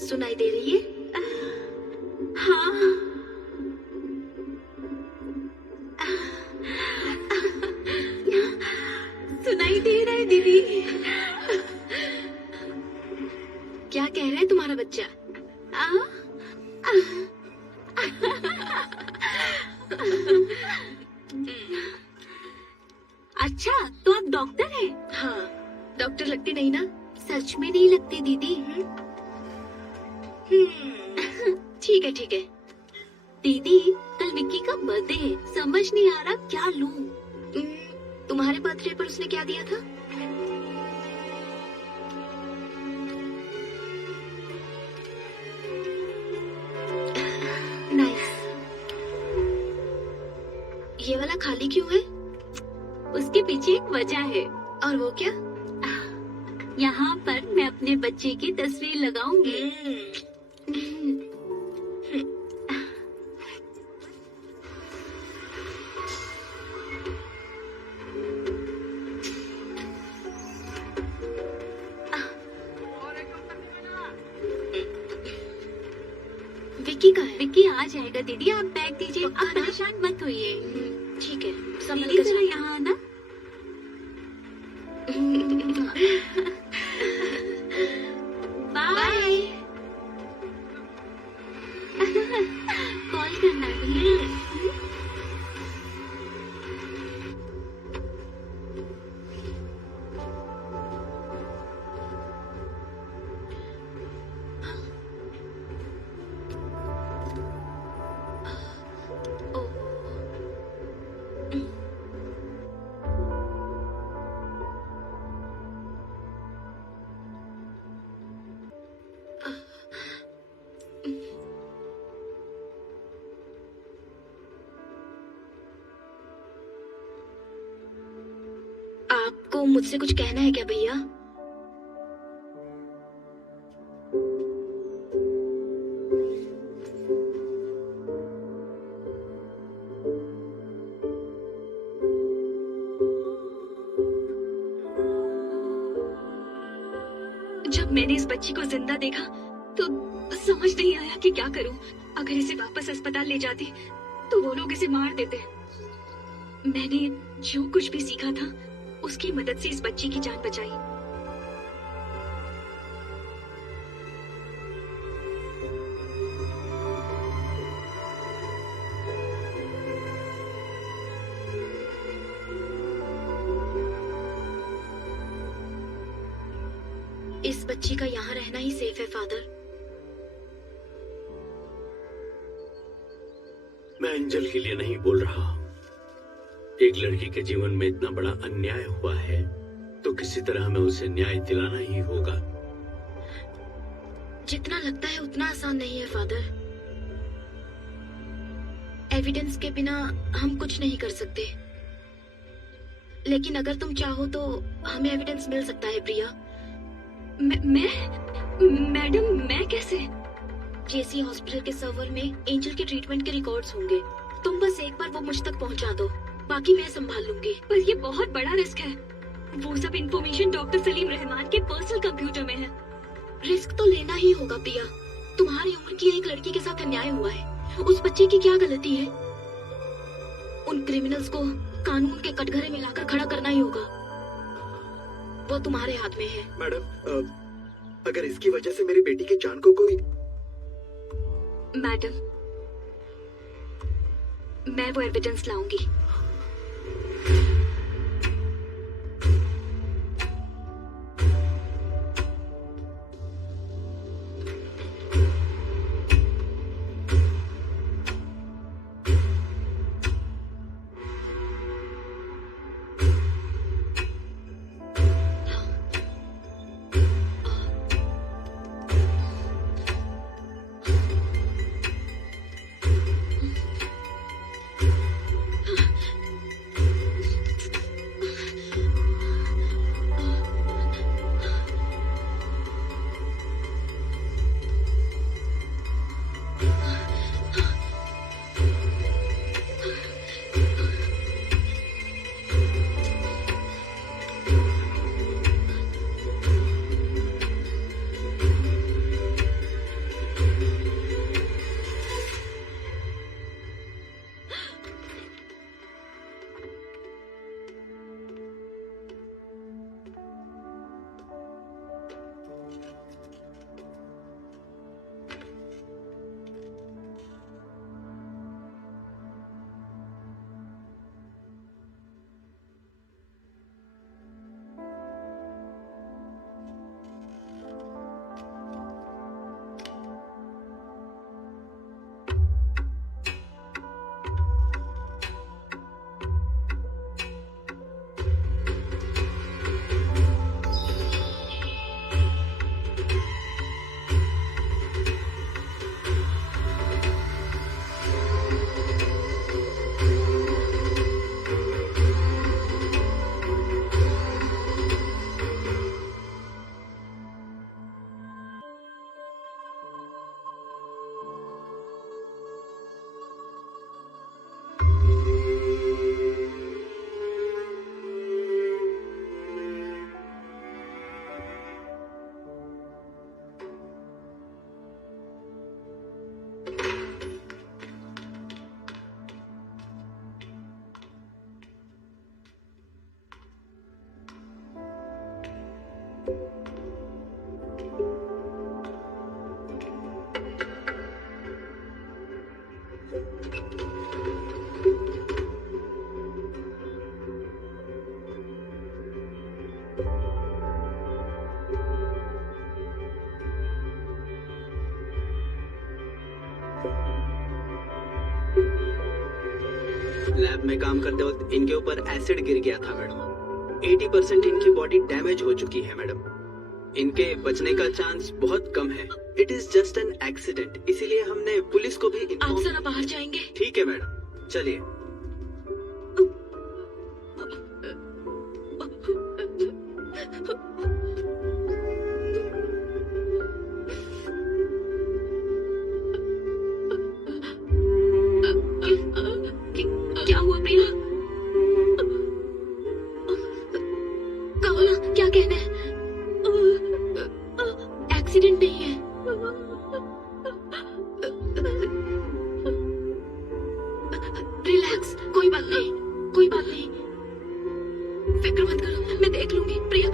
सुनाई दे रही है? हाँ। सुनाई दे रहा है दीदी। क्या कह रहा है तुम्हारा बच्चा? अच्छा, तो आप डॉक्टर हैं? हाँ, डॉक्टर लगती नहीं ना? सच में नहीं लगती दीदी। ठीक है। दीदी कल विक्की का बर्थडे है, समझ नहीं आ रहा क्या लूं। तुम्हारे बर्थडे पर उसने क्या दिया था? नाइस। ये वाला खाली क्यों है? उसके पीछे एक वजह है। और वो क्या? यहाँ पर मैं अपने बच्चे की तस्वीर लगाऊंगी। विक्की का है? विक्की आ जाएगा दीदी, आप बैग दीजिए। आप परेशान मत होइए। ठीक है, संभल दीदी कर जरा जाना। यहाँ आना। बाय। आपको मुझसे कुछ कहना है क्या भैया? जब मैंने इस बच्ची को जिंदा देखा तो समझ नहीं आया कि क्या करूं। अगर इसे वापस अस्पताल ले जाती तो वो लोग इसे मार देते। मैंने जो कुछ भी सीखा था उसकी मदद से इस बच्ची की जान बचाई। इस बच्ची का यहाँ रहना ही सेफ है फादर। मैं एंजल के लिए नहीं बोल रहा। एक लड़की के जीवन में इतना बड़ा अन्याय हुआ है तो किसी तरह हमें उसे न्याय दिलाना ही होगा। जितना लगता है उतना आसान नहीं है फादर। एविडेंस के बिना हम कुछ नहीं कर सकते, लेकिन अगर तुम चाहो तो हमें एविडेंस मिल सकता है प्रिया। मैडम मैं कैसे? जेसी हॉस्पिटल के सर्वर में एंजल के ट्रीटमेंट के रिकॉर्ड्स होंगे। तुम बस एक बार वो मुझ तक पहुंचा दो, बाकी मैं संभाल लूंगी। पर ये बहुत बड़ा रिस्क है। वो सब इंफॉर्मेशन डॉक्टर सलीम रहमान के पर्सनल कंप्यूटर में है। रिस्क तो लेना ही होगा प्रिया। तुम्हारी उम्र की एक लड़की के साथ अन्याय हुआ है। उस बच्चे की क्या गलती है? उन क्रिमिनल्स को कानून के कटघरे में लाकर खड़ा करना ही होगा। वो तुम्हारे हाथ में है। मैडम, अगर इसकी वजह से मेरी बेटी की जान को कोई... मैडम, मैं वो एविडेंस लाऊंगी। लैब में काम करते वक्त इनके ऊपर एसिड गिर गया था मैडम। 80% इनकी बॉडी डैमेज हो चुकी है मैडम। इनके बचने का चांस बहुत कम है। It is just an accident, इसीलिए हमने पुलिस को भी आप जरा बाहर जाएंगे? ठीक है मैडम, चलिए। रिलैक्स, कोई बात नहीं, कोई बात नहीं, फिक्र मत करो, मैं देख लूंगी प्रिया।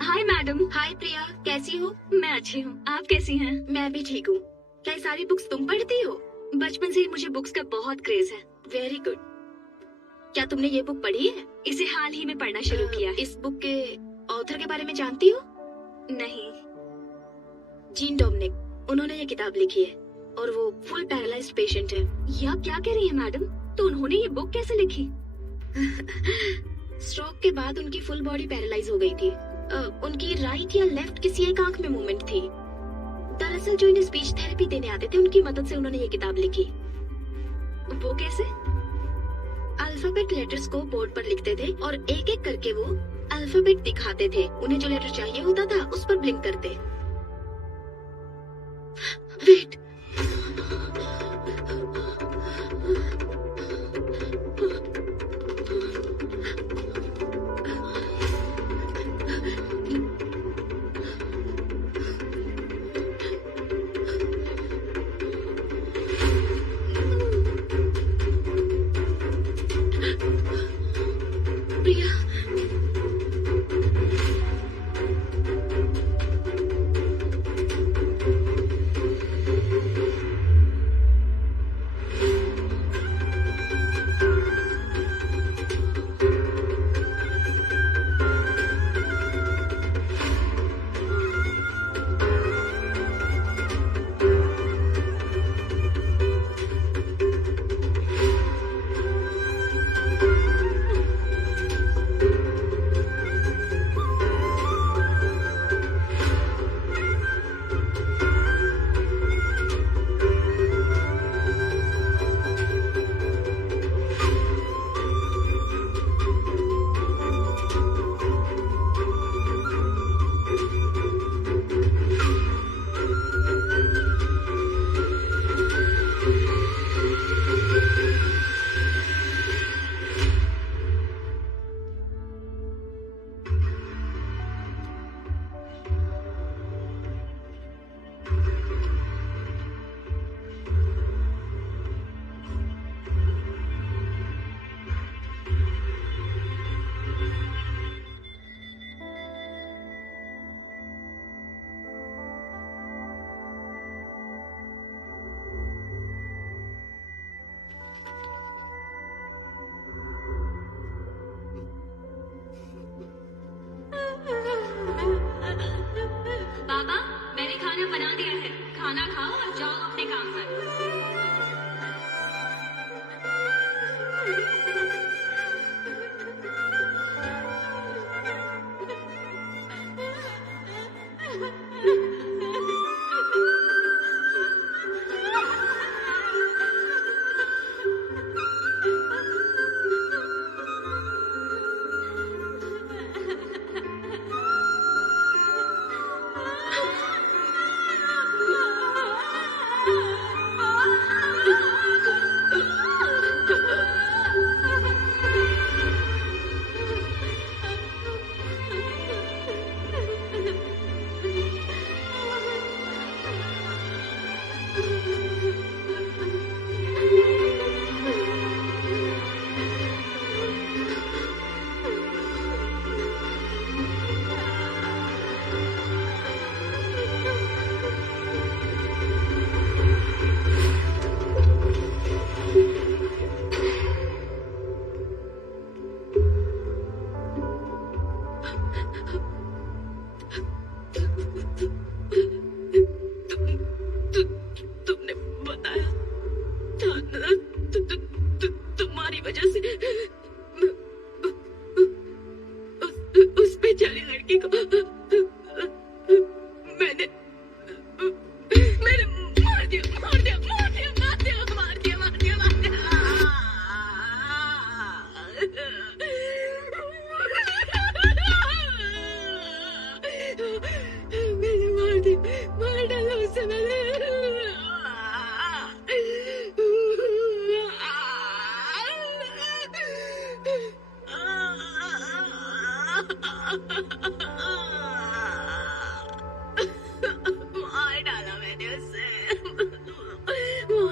Hi madam. हाय प्रिया, कैसी हो? मैं अच्छी हूँ, आप कैसी हैं? मैं भी ठीक हूँ। क्या ये सारी बुक्स तुम पढ़ती हो? बचपन से ही मुझे बुक्स का बहुत क्रेज है। Very good. क्या तुमने ये बुक पढ़ी है? इसे हाल ही में पढ़ना शुरू किया है। इस बुक के ऑथर के बारे में जानती हो? नहीं। जीन डोमिनिक, उन्होंने ये किताब लिखी है और वो फुल पैरालाइज्ड पेशेंट है। ये आप क्या कह रही हैं मैडम? तो उन्होंने ये बुक कैसे लिखी? स्ट्रोक के बाद उनकी फुल बॉडी पैरालाइज हो गई थी। उनकी राइट या लेफ्ट किसी एक आंख में मूवमेंट थी। दरअसल जो इन्हें स्पीच थेरेपी देने आते थे, उनकी मदद से उन्होंने ये किताब लिखी। वो कैसे? अल्फाबेट लेटर्स को बोर्ड पर लिखते थे और एक एक करके वो अल्फाबेट दिखाते थे। उन्हें जो लेटर चाहिए होता था उस पर ब्लिंक करते। वेट, प्रिया,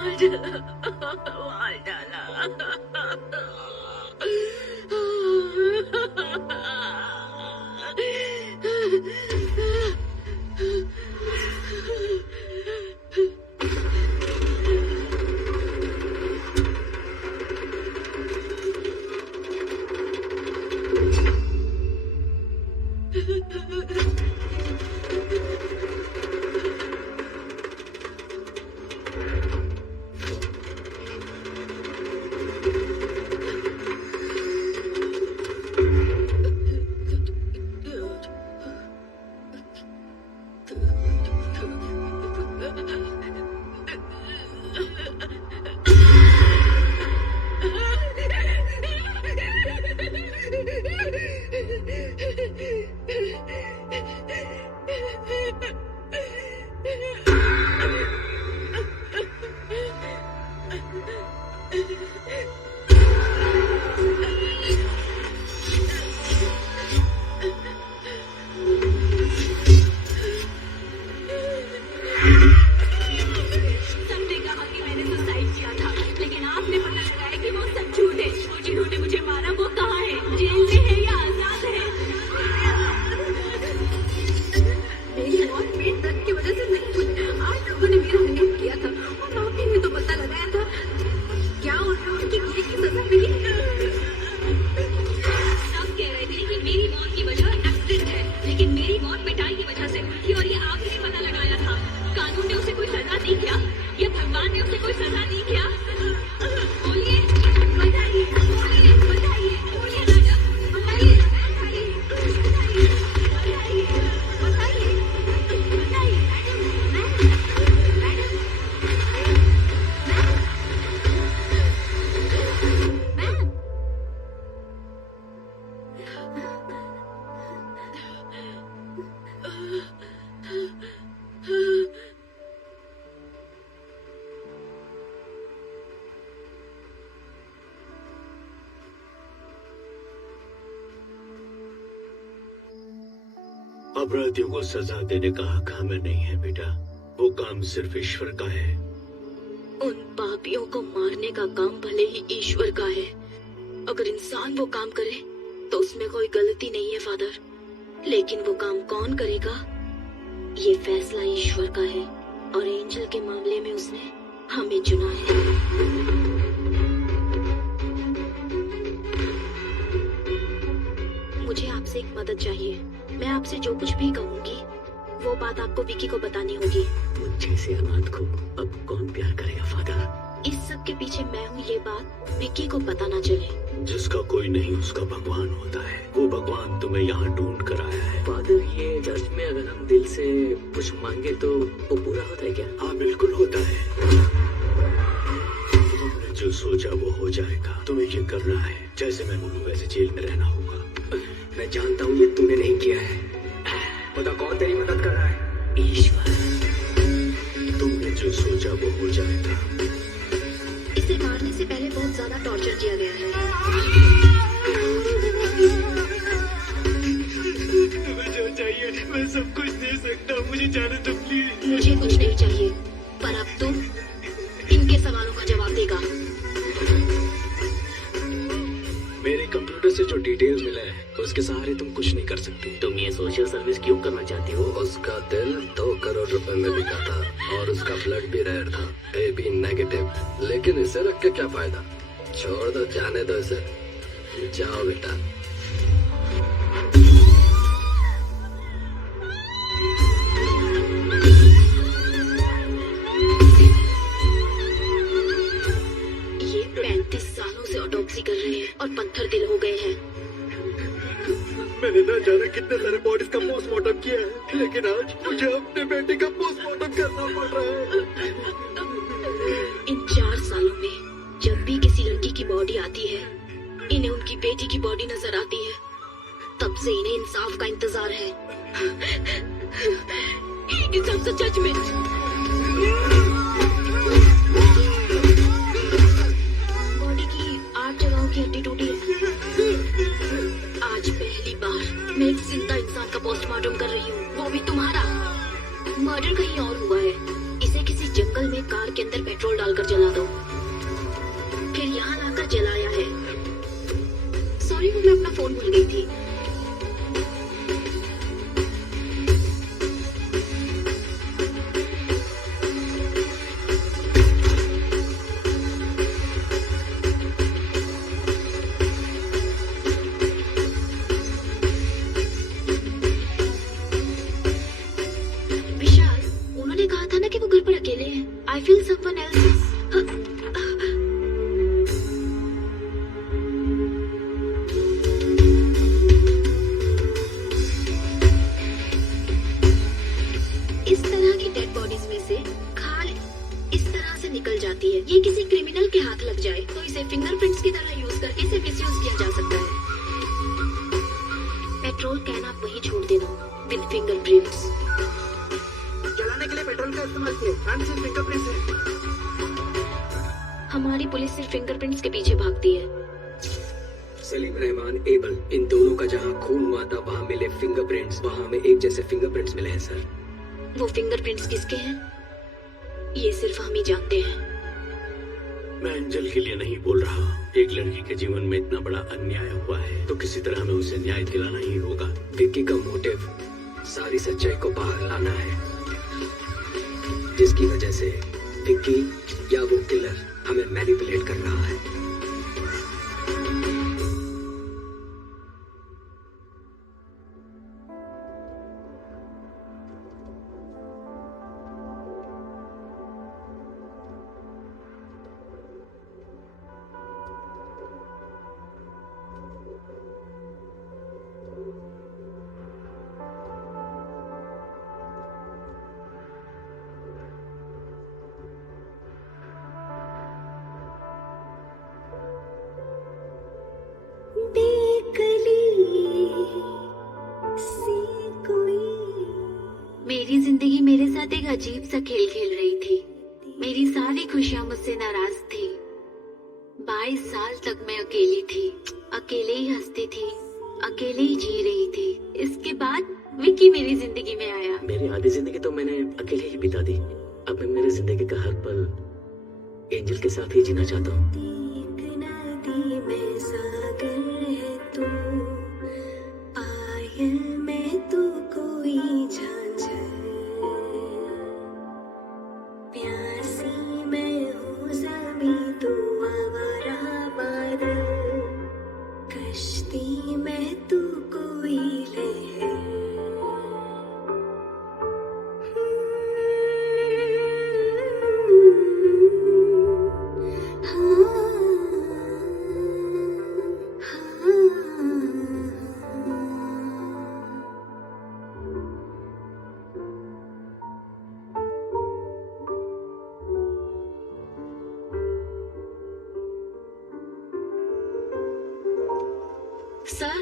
मार डाला। सबने कहा कि मैंने सुसाइड किया था, लेकिन आपने पता लगाया कि वो सब झूठ है। वो जिन्होंने मुझे मारा वो कहाँ है? जेल में है या आजाद है? मेरी मौत पेट दर्द की वजह से नहीं हुई। आप लोगों ने मेरा हेल्प किया था और आपने भी तो पता लगाया था। क्या उनकी गोली की सजा मिली? सब कह रहे थे कि मेरी मौत की वजह एक्सीडेंट है, लेकिन मेरी मौत पिटाई की वजह से हुई थी और ये आपने पता लगाया था। कानून ने उसे कोई सजा नहीं किया या भगवान ने उसे कोई सजा नहीं किया? बोलिए, बताइए, बोलिए, बताइए, बोलिए मैडम, बताइए, बताइए, बताइए, बताइए, बताइए, बताइए, मैम। अपराधियों को सजा देने का हक हमें नहीं है बेटा, वो काम सिर्फ ईश्वर का है। उन पापियों को मारने का काम भले ही ईश्वर का है। अगर इंसान वो काम करे तो उसमें कोई गलती नहीं है फादर, लेकिन वो काम कौन करेगा ये फैसला ईश्वर का है, और एंजल के मामले में उसने हमें चुना है। मुझे आपसे एक मदद चाहिए। मैं आपसे जो कुछ भी कहूंगी वो बात आपको विकी को बतानी होगी। मुझे से अनाथ को अब कौन प्यार करेगा फादर? इस सब के पीछे मैं हूँ, ये बात विकी को पता ना चले। जिसका कोई नहीं उसका भगवान होता है। वो भगवान तुम्हें यहाँ ढूंढ कर आया है। फादर, ये चर्च में अगर हम दिल से कुछ मांगे तो वो पूरा होता है क्या? हाँ बिल्कुल होता है। तुमने जो सोचा वो हो जाएगा। तुम्हें ये करना है, जैसे मैं बोलूँ वैसे जेल में रहना होगा। मैं जानता हूँ ये तूने नहीं किया है। बता कौन तेरी मदद कर रहा है? ईश्वर। तुमने जो सोचा वो हो जाएगा। इसे मारने से पहले बहुत ज्यादा टॉर्चर किया गया है। तुम्हें जो चाहिए मैं सब कुछ दे सकता हूँ, मुझे जाने दो प्लीज। मुझे कुछ नहीं चाहिए, पर अब तुम इनके सवालों का जवाब देगा। मेरे कंप्यूटर से जो डिटेल्स मिला है उसके सहारे तुम कुछ नहीं कर सकते। तुम ये सोशल सर्विस क्यों करना चाहती हो? उसका दिल 2 करोड़ रुपए में बिका था और उसका ब्लड भी रेयर था, AB नेगेटिव। लेकिन इसे रख के क्या फायदा? छोड़ दो, जाने दो इसे। जाओ बेटा। ये 35 सालों से ऑटोप्सी कर रहे हैं और पत्थर दिल हो गए हैं। मैंने ना जाने कितने सारे बॉडीज का पोस्टमार्टम किया है, लेकिन आज मुझे अपने बेटे का पोस्टमार्टम करना पड़ रहा है। इन 4 सालों में जब भी किसी लड़की की बॉडी आती है, इन्हें उनकी बेटी की बॉडी नजर आती है। तब से इन्हें इंसाफ का इंतजार है। It deserves a judgment. Body की 8 जगहों की हड्डी टूटी है। आज पहली बार मैं एक जिंदा इंसान का पोस्टमार्टम कर रही हूँ, वो भी तुम्हारा। मर्डर कहीं और हुआ है। इसे किसी जंगल में कार के अंदर पेट्रोल डालकर जला I feel someone else's. इस तरह की डेड बॉडीज में से खाल इस तरह से निकल जाती है। ये किसी क्रिमिनल के हाथ लग जाए तो इसे फिंगरप्रिंट्स की तरह यूज करके इसे मिसयूज किया जा सकता है। पेट्रोल कैन आप वहीं छोड़ देना विद फिंगरप्रिंट्स। जलाने के लिए पेट्रोल का इस्तेमाल किए, फ्रंट से फिंगरप्रिंट्स है। हमारी पुलिस सिर्फ फिंगरप्रिंट्स के पीछे भागती है। सलीम रहमान एबल, इन दोनों का जहाँ खून हुआ था वहाँ मिले फिंगरप्रिंट्स, वहाँ हमें एक जैसे फिंगरप्रिंट्स मिले हैं सर। वो फिंगरप्रिंट्स किसके हैं ये सिर्फ हम ही जानते हैं। मैं एंजल के लिए नहीं बोल रहा। एक लड़की के जीवन में इतना बड़ा अन्याय हुआ है तो किसी तरह हमें उसे न्याय दिलाना ही होगा। विक्की का मोटिव सारी सच्चाई को बाहर लाना है, जिसकी वजह से विक्की या वो किलर हमें मैनिपुलेट कर रहा है। मेरी जिंदगी मेरे साथ एक अजीब सा खेल खेल रही थी। मेरी सारी खुशियां मुझसे नाराज थी। 22 साल तक मैं अकेली थी, अकेले ही हंसती थी, अकेले ही जी रही थी। इसके बाद विक्की मेरी जिंदगी में आया। मेरी आधी जिंदगी तो मैंने अकेले ही बिता दी। अब मैं मेरी जिंदगी का हर पल एंजल के साथ ही जीना चाहता हूँ। सर,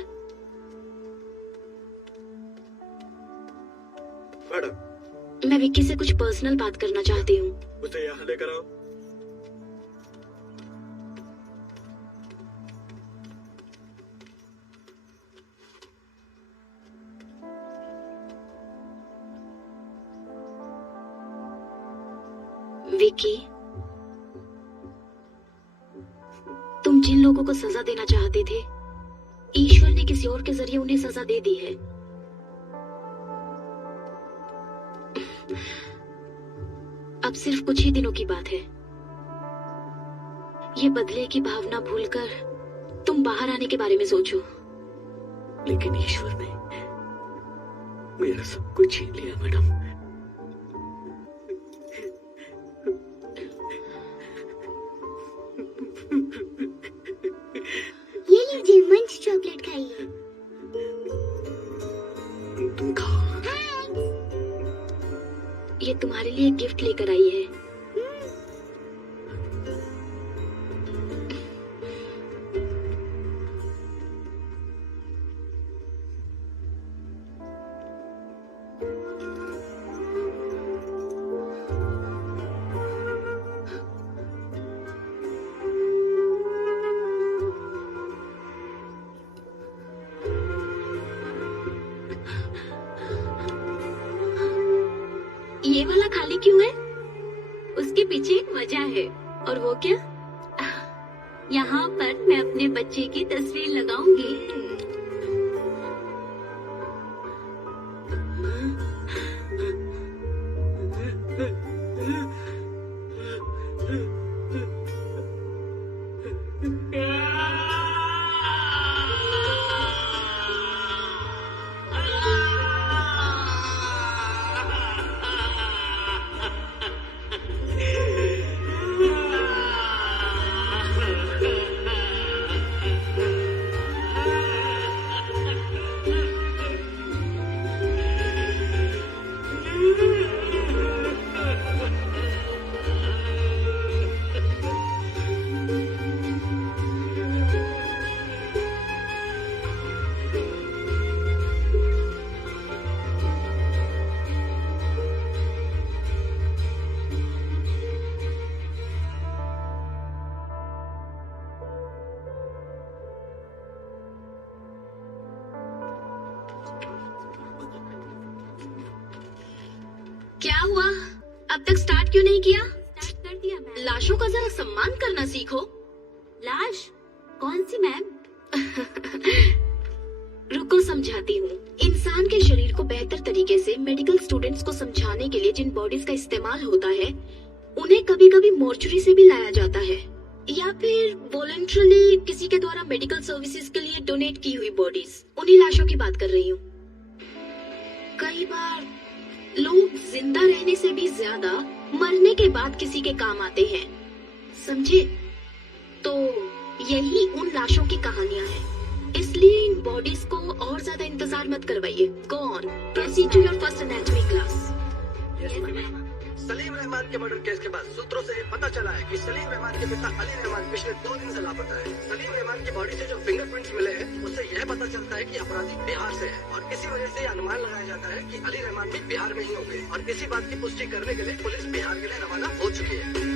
मैडम, मैं विक्की से कुछ पर्सनल बात करना चाहती हूँ। उसे यहाँ लेकर आओ। विक्की, तुम जिन लोगों को सजा देना चाहते थे, ईश्वर ने किसी और के जरिए उन्हें सजा दे दी है। अब सिर्फ कुछ ही दिनों की बात है। ये बदले की भावना भूलकर तुम बाहर आने के बारे में सोचो। लेकिन ईश्वर ने मेरा सब कुछ छीन लिया मैडम। ये लीजिए, मंच चॉकलेट खाइए। तुम खाओ। ये तुम्हारे लिए गिफ्ट लेकर आई है। ये वाला खाली क्यों है? उसके पीछे एक वजह है। और वो क्या? यहाँ पर मैं अपने बच्चे की तस्वीर लगाऊंगी। हुआ? अब तक स्टार्ट क्यों नहीं किया? स्टार्ट कर दिया मैम। लाशों का जरा सम्मान करना सीखो। लाश? कौन सी मैम? रुको समझाती हूँ। इंसान के शरीर को बेहतर तरीके से मेडिकल स्टूडेंट्स को समझाने के लिए जिन बॉडीज का इस्तेमाल होता है उन्हें कभी कभी मॉर्चरी से भी लाया जाता है, या फिर वॉलंटरली किसी के द्वारा मेडिकल सर्विसेज के लिए डोनेट की हुई बॉडीज। उन्हीं लाशों की बात कर रही हूँ। कई बार लोग जिंदा रहने से भी ज्यादा मरने के बाद किसी के काम आते हैं, समझे? तो यही उन लाशों की कहानियां हैं। इसलिए इन बॉडीज को और ज्यादा इंतजार मत करवाइए। Go on, proceed to your first anatomy class. Salim Rahman के मर्डर केस के बाद सूत्रों से पता चला है कि सलीम रहमान के पिता अली रहमान पिछले 2 दिन से लापता है। सलीम रहमान की बॉडी से जो फिंगरप्रिंट्स मिले हैं उससे यह पता चलता है कि अपराधी बिहार से है और इसी वजह से अनुमान लगाया जाता है कि अली रहमान भी बिहार में ही होंगे और इसी बात की पुष्टि करने के लिए पुलिस बिहार के लिए रवाना हो चुकी है।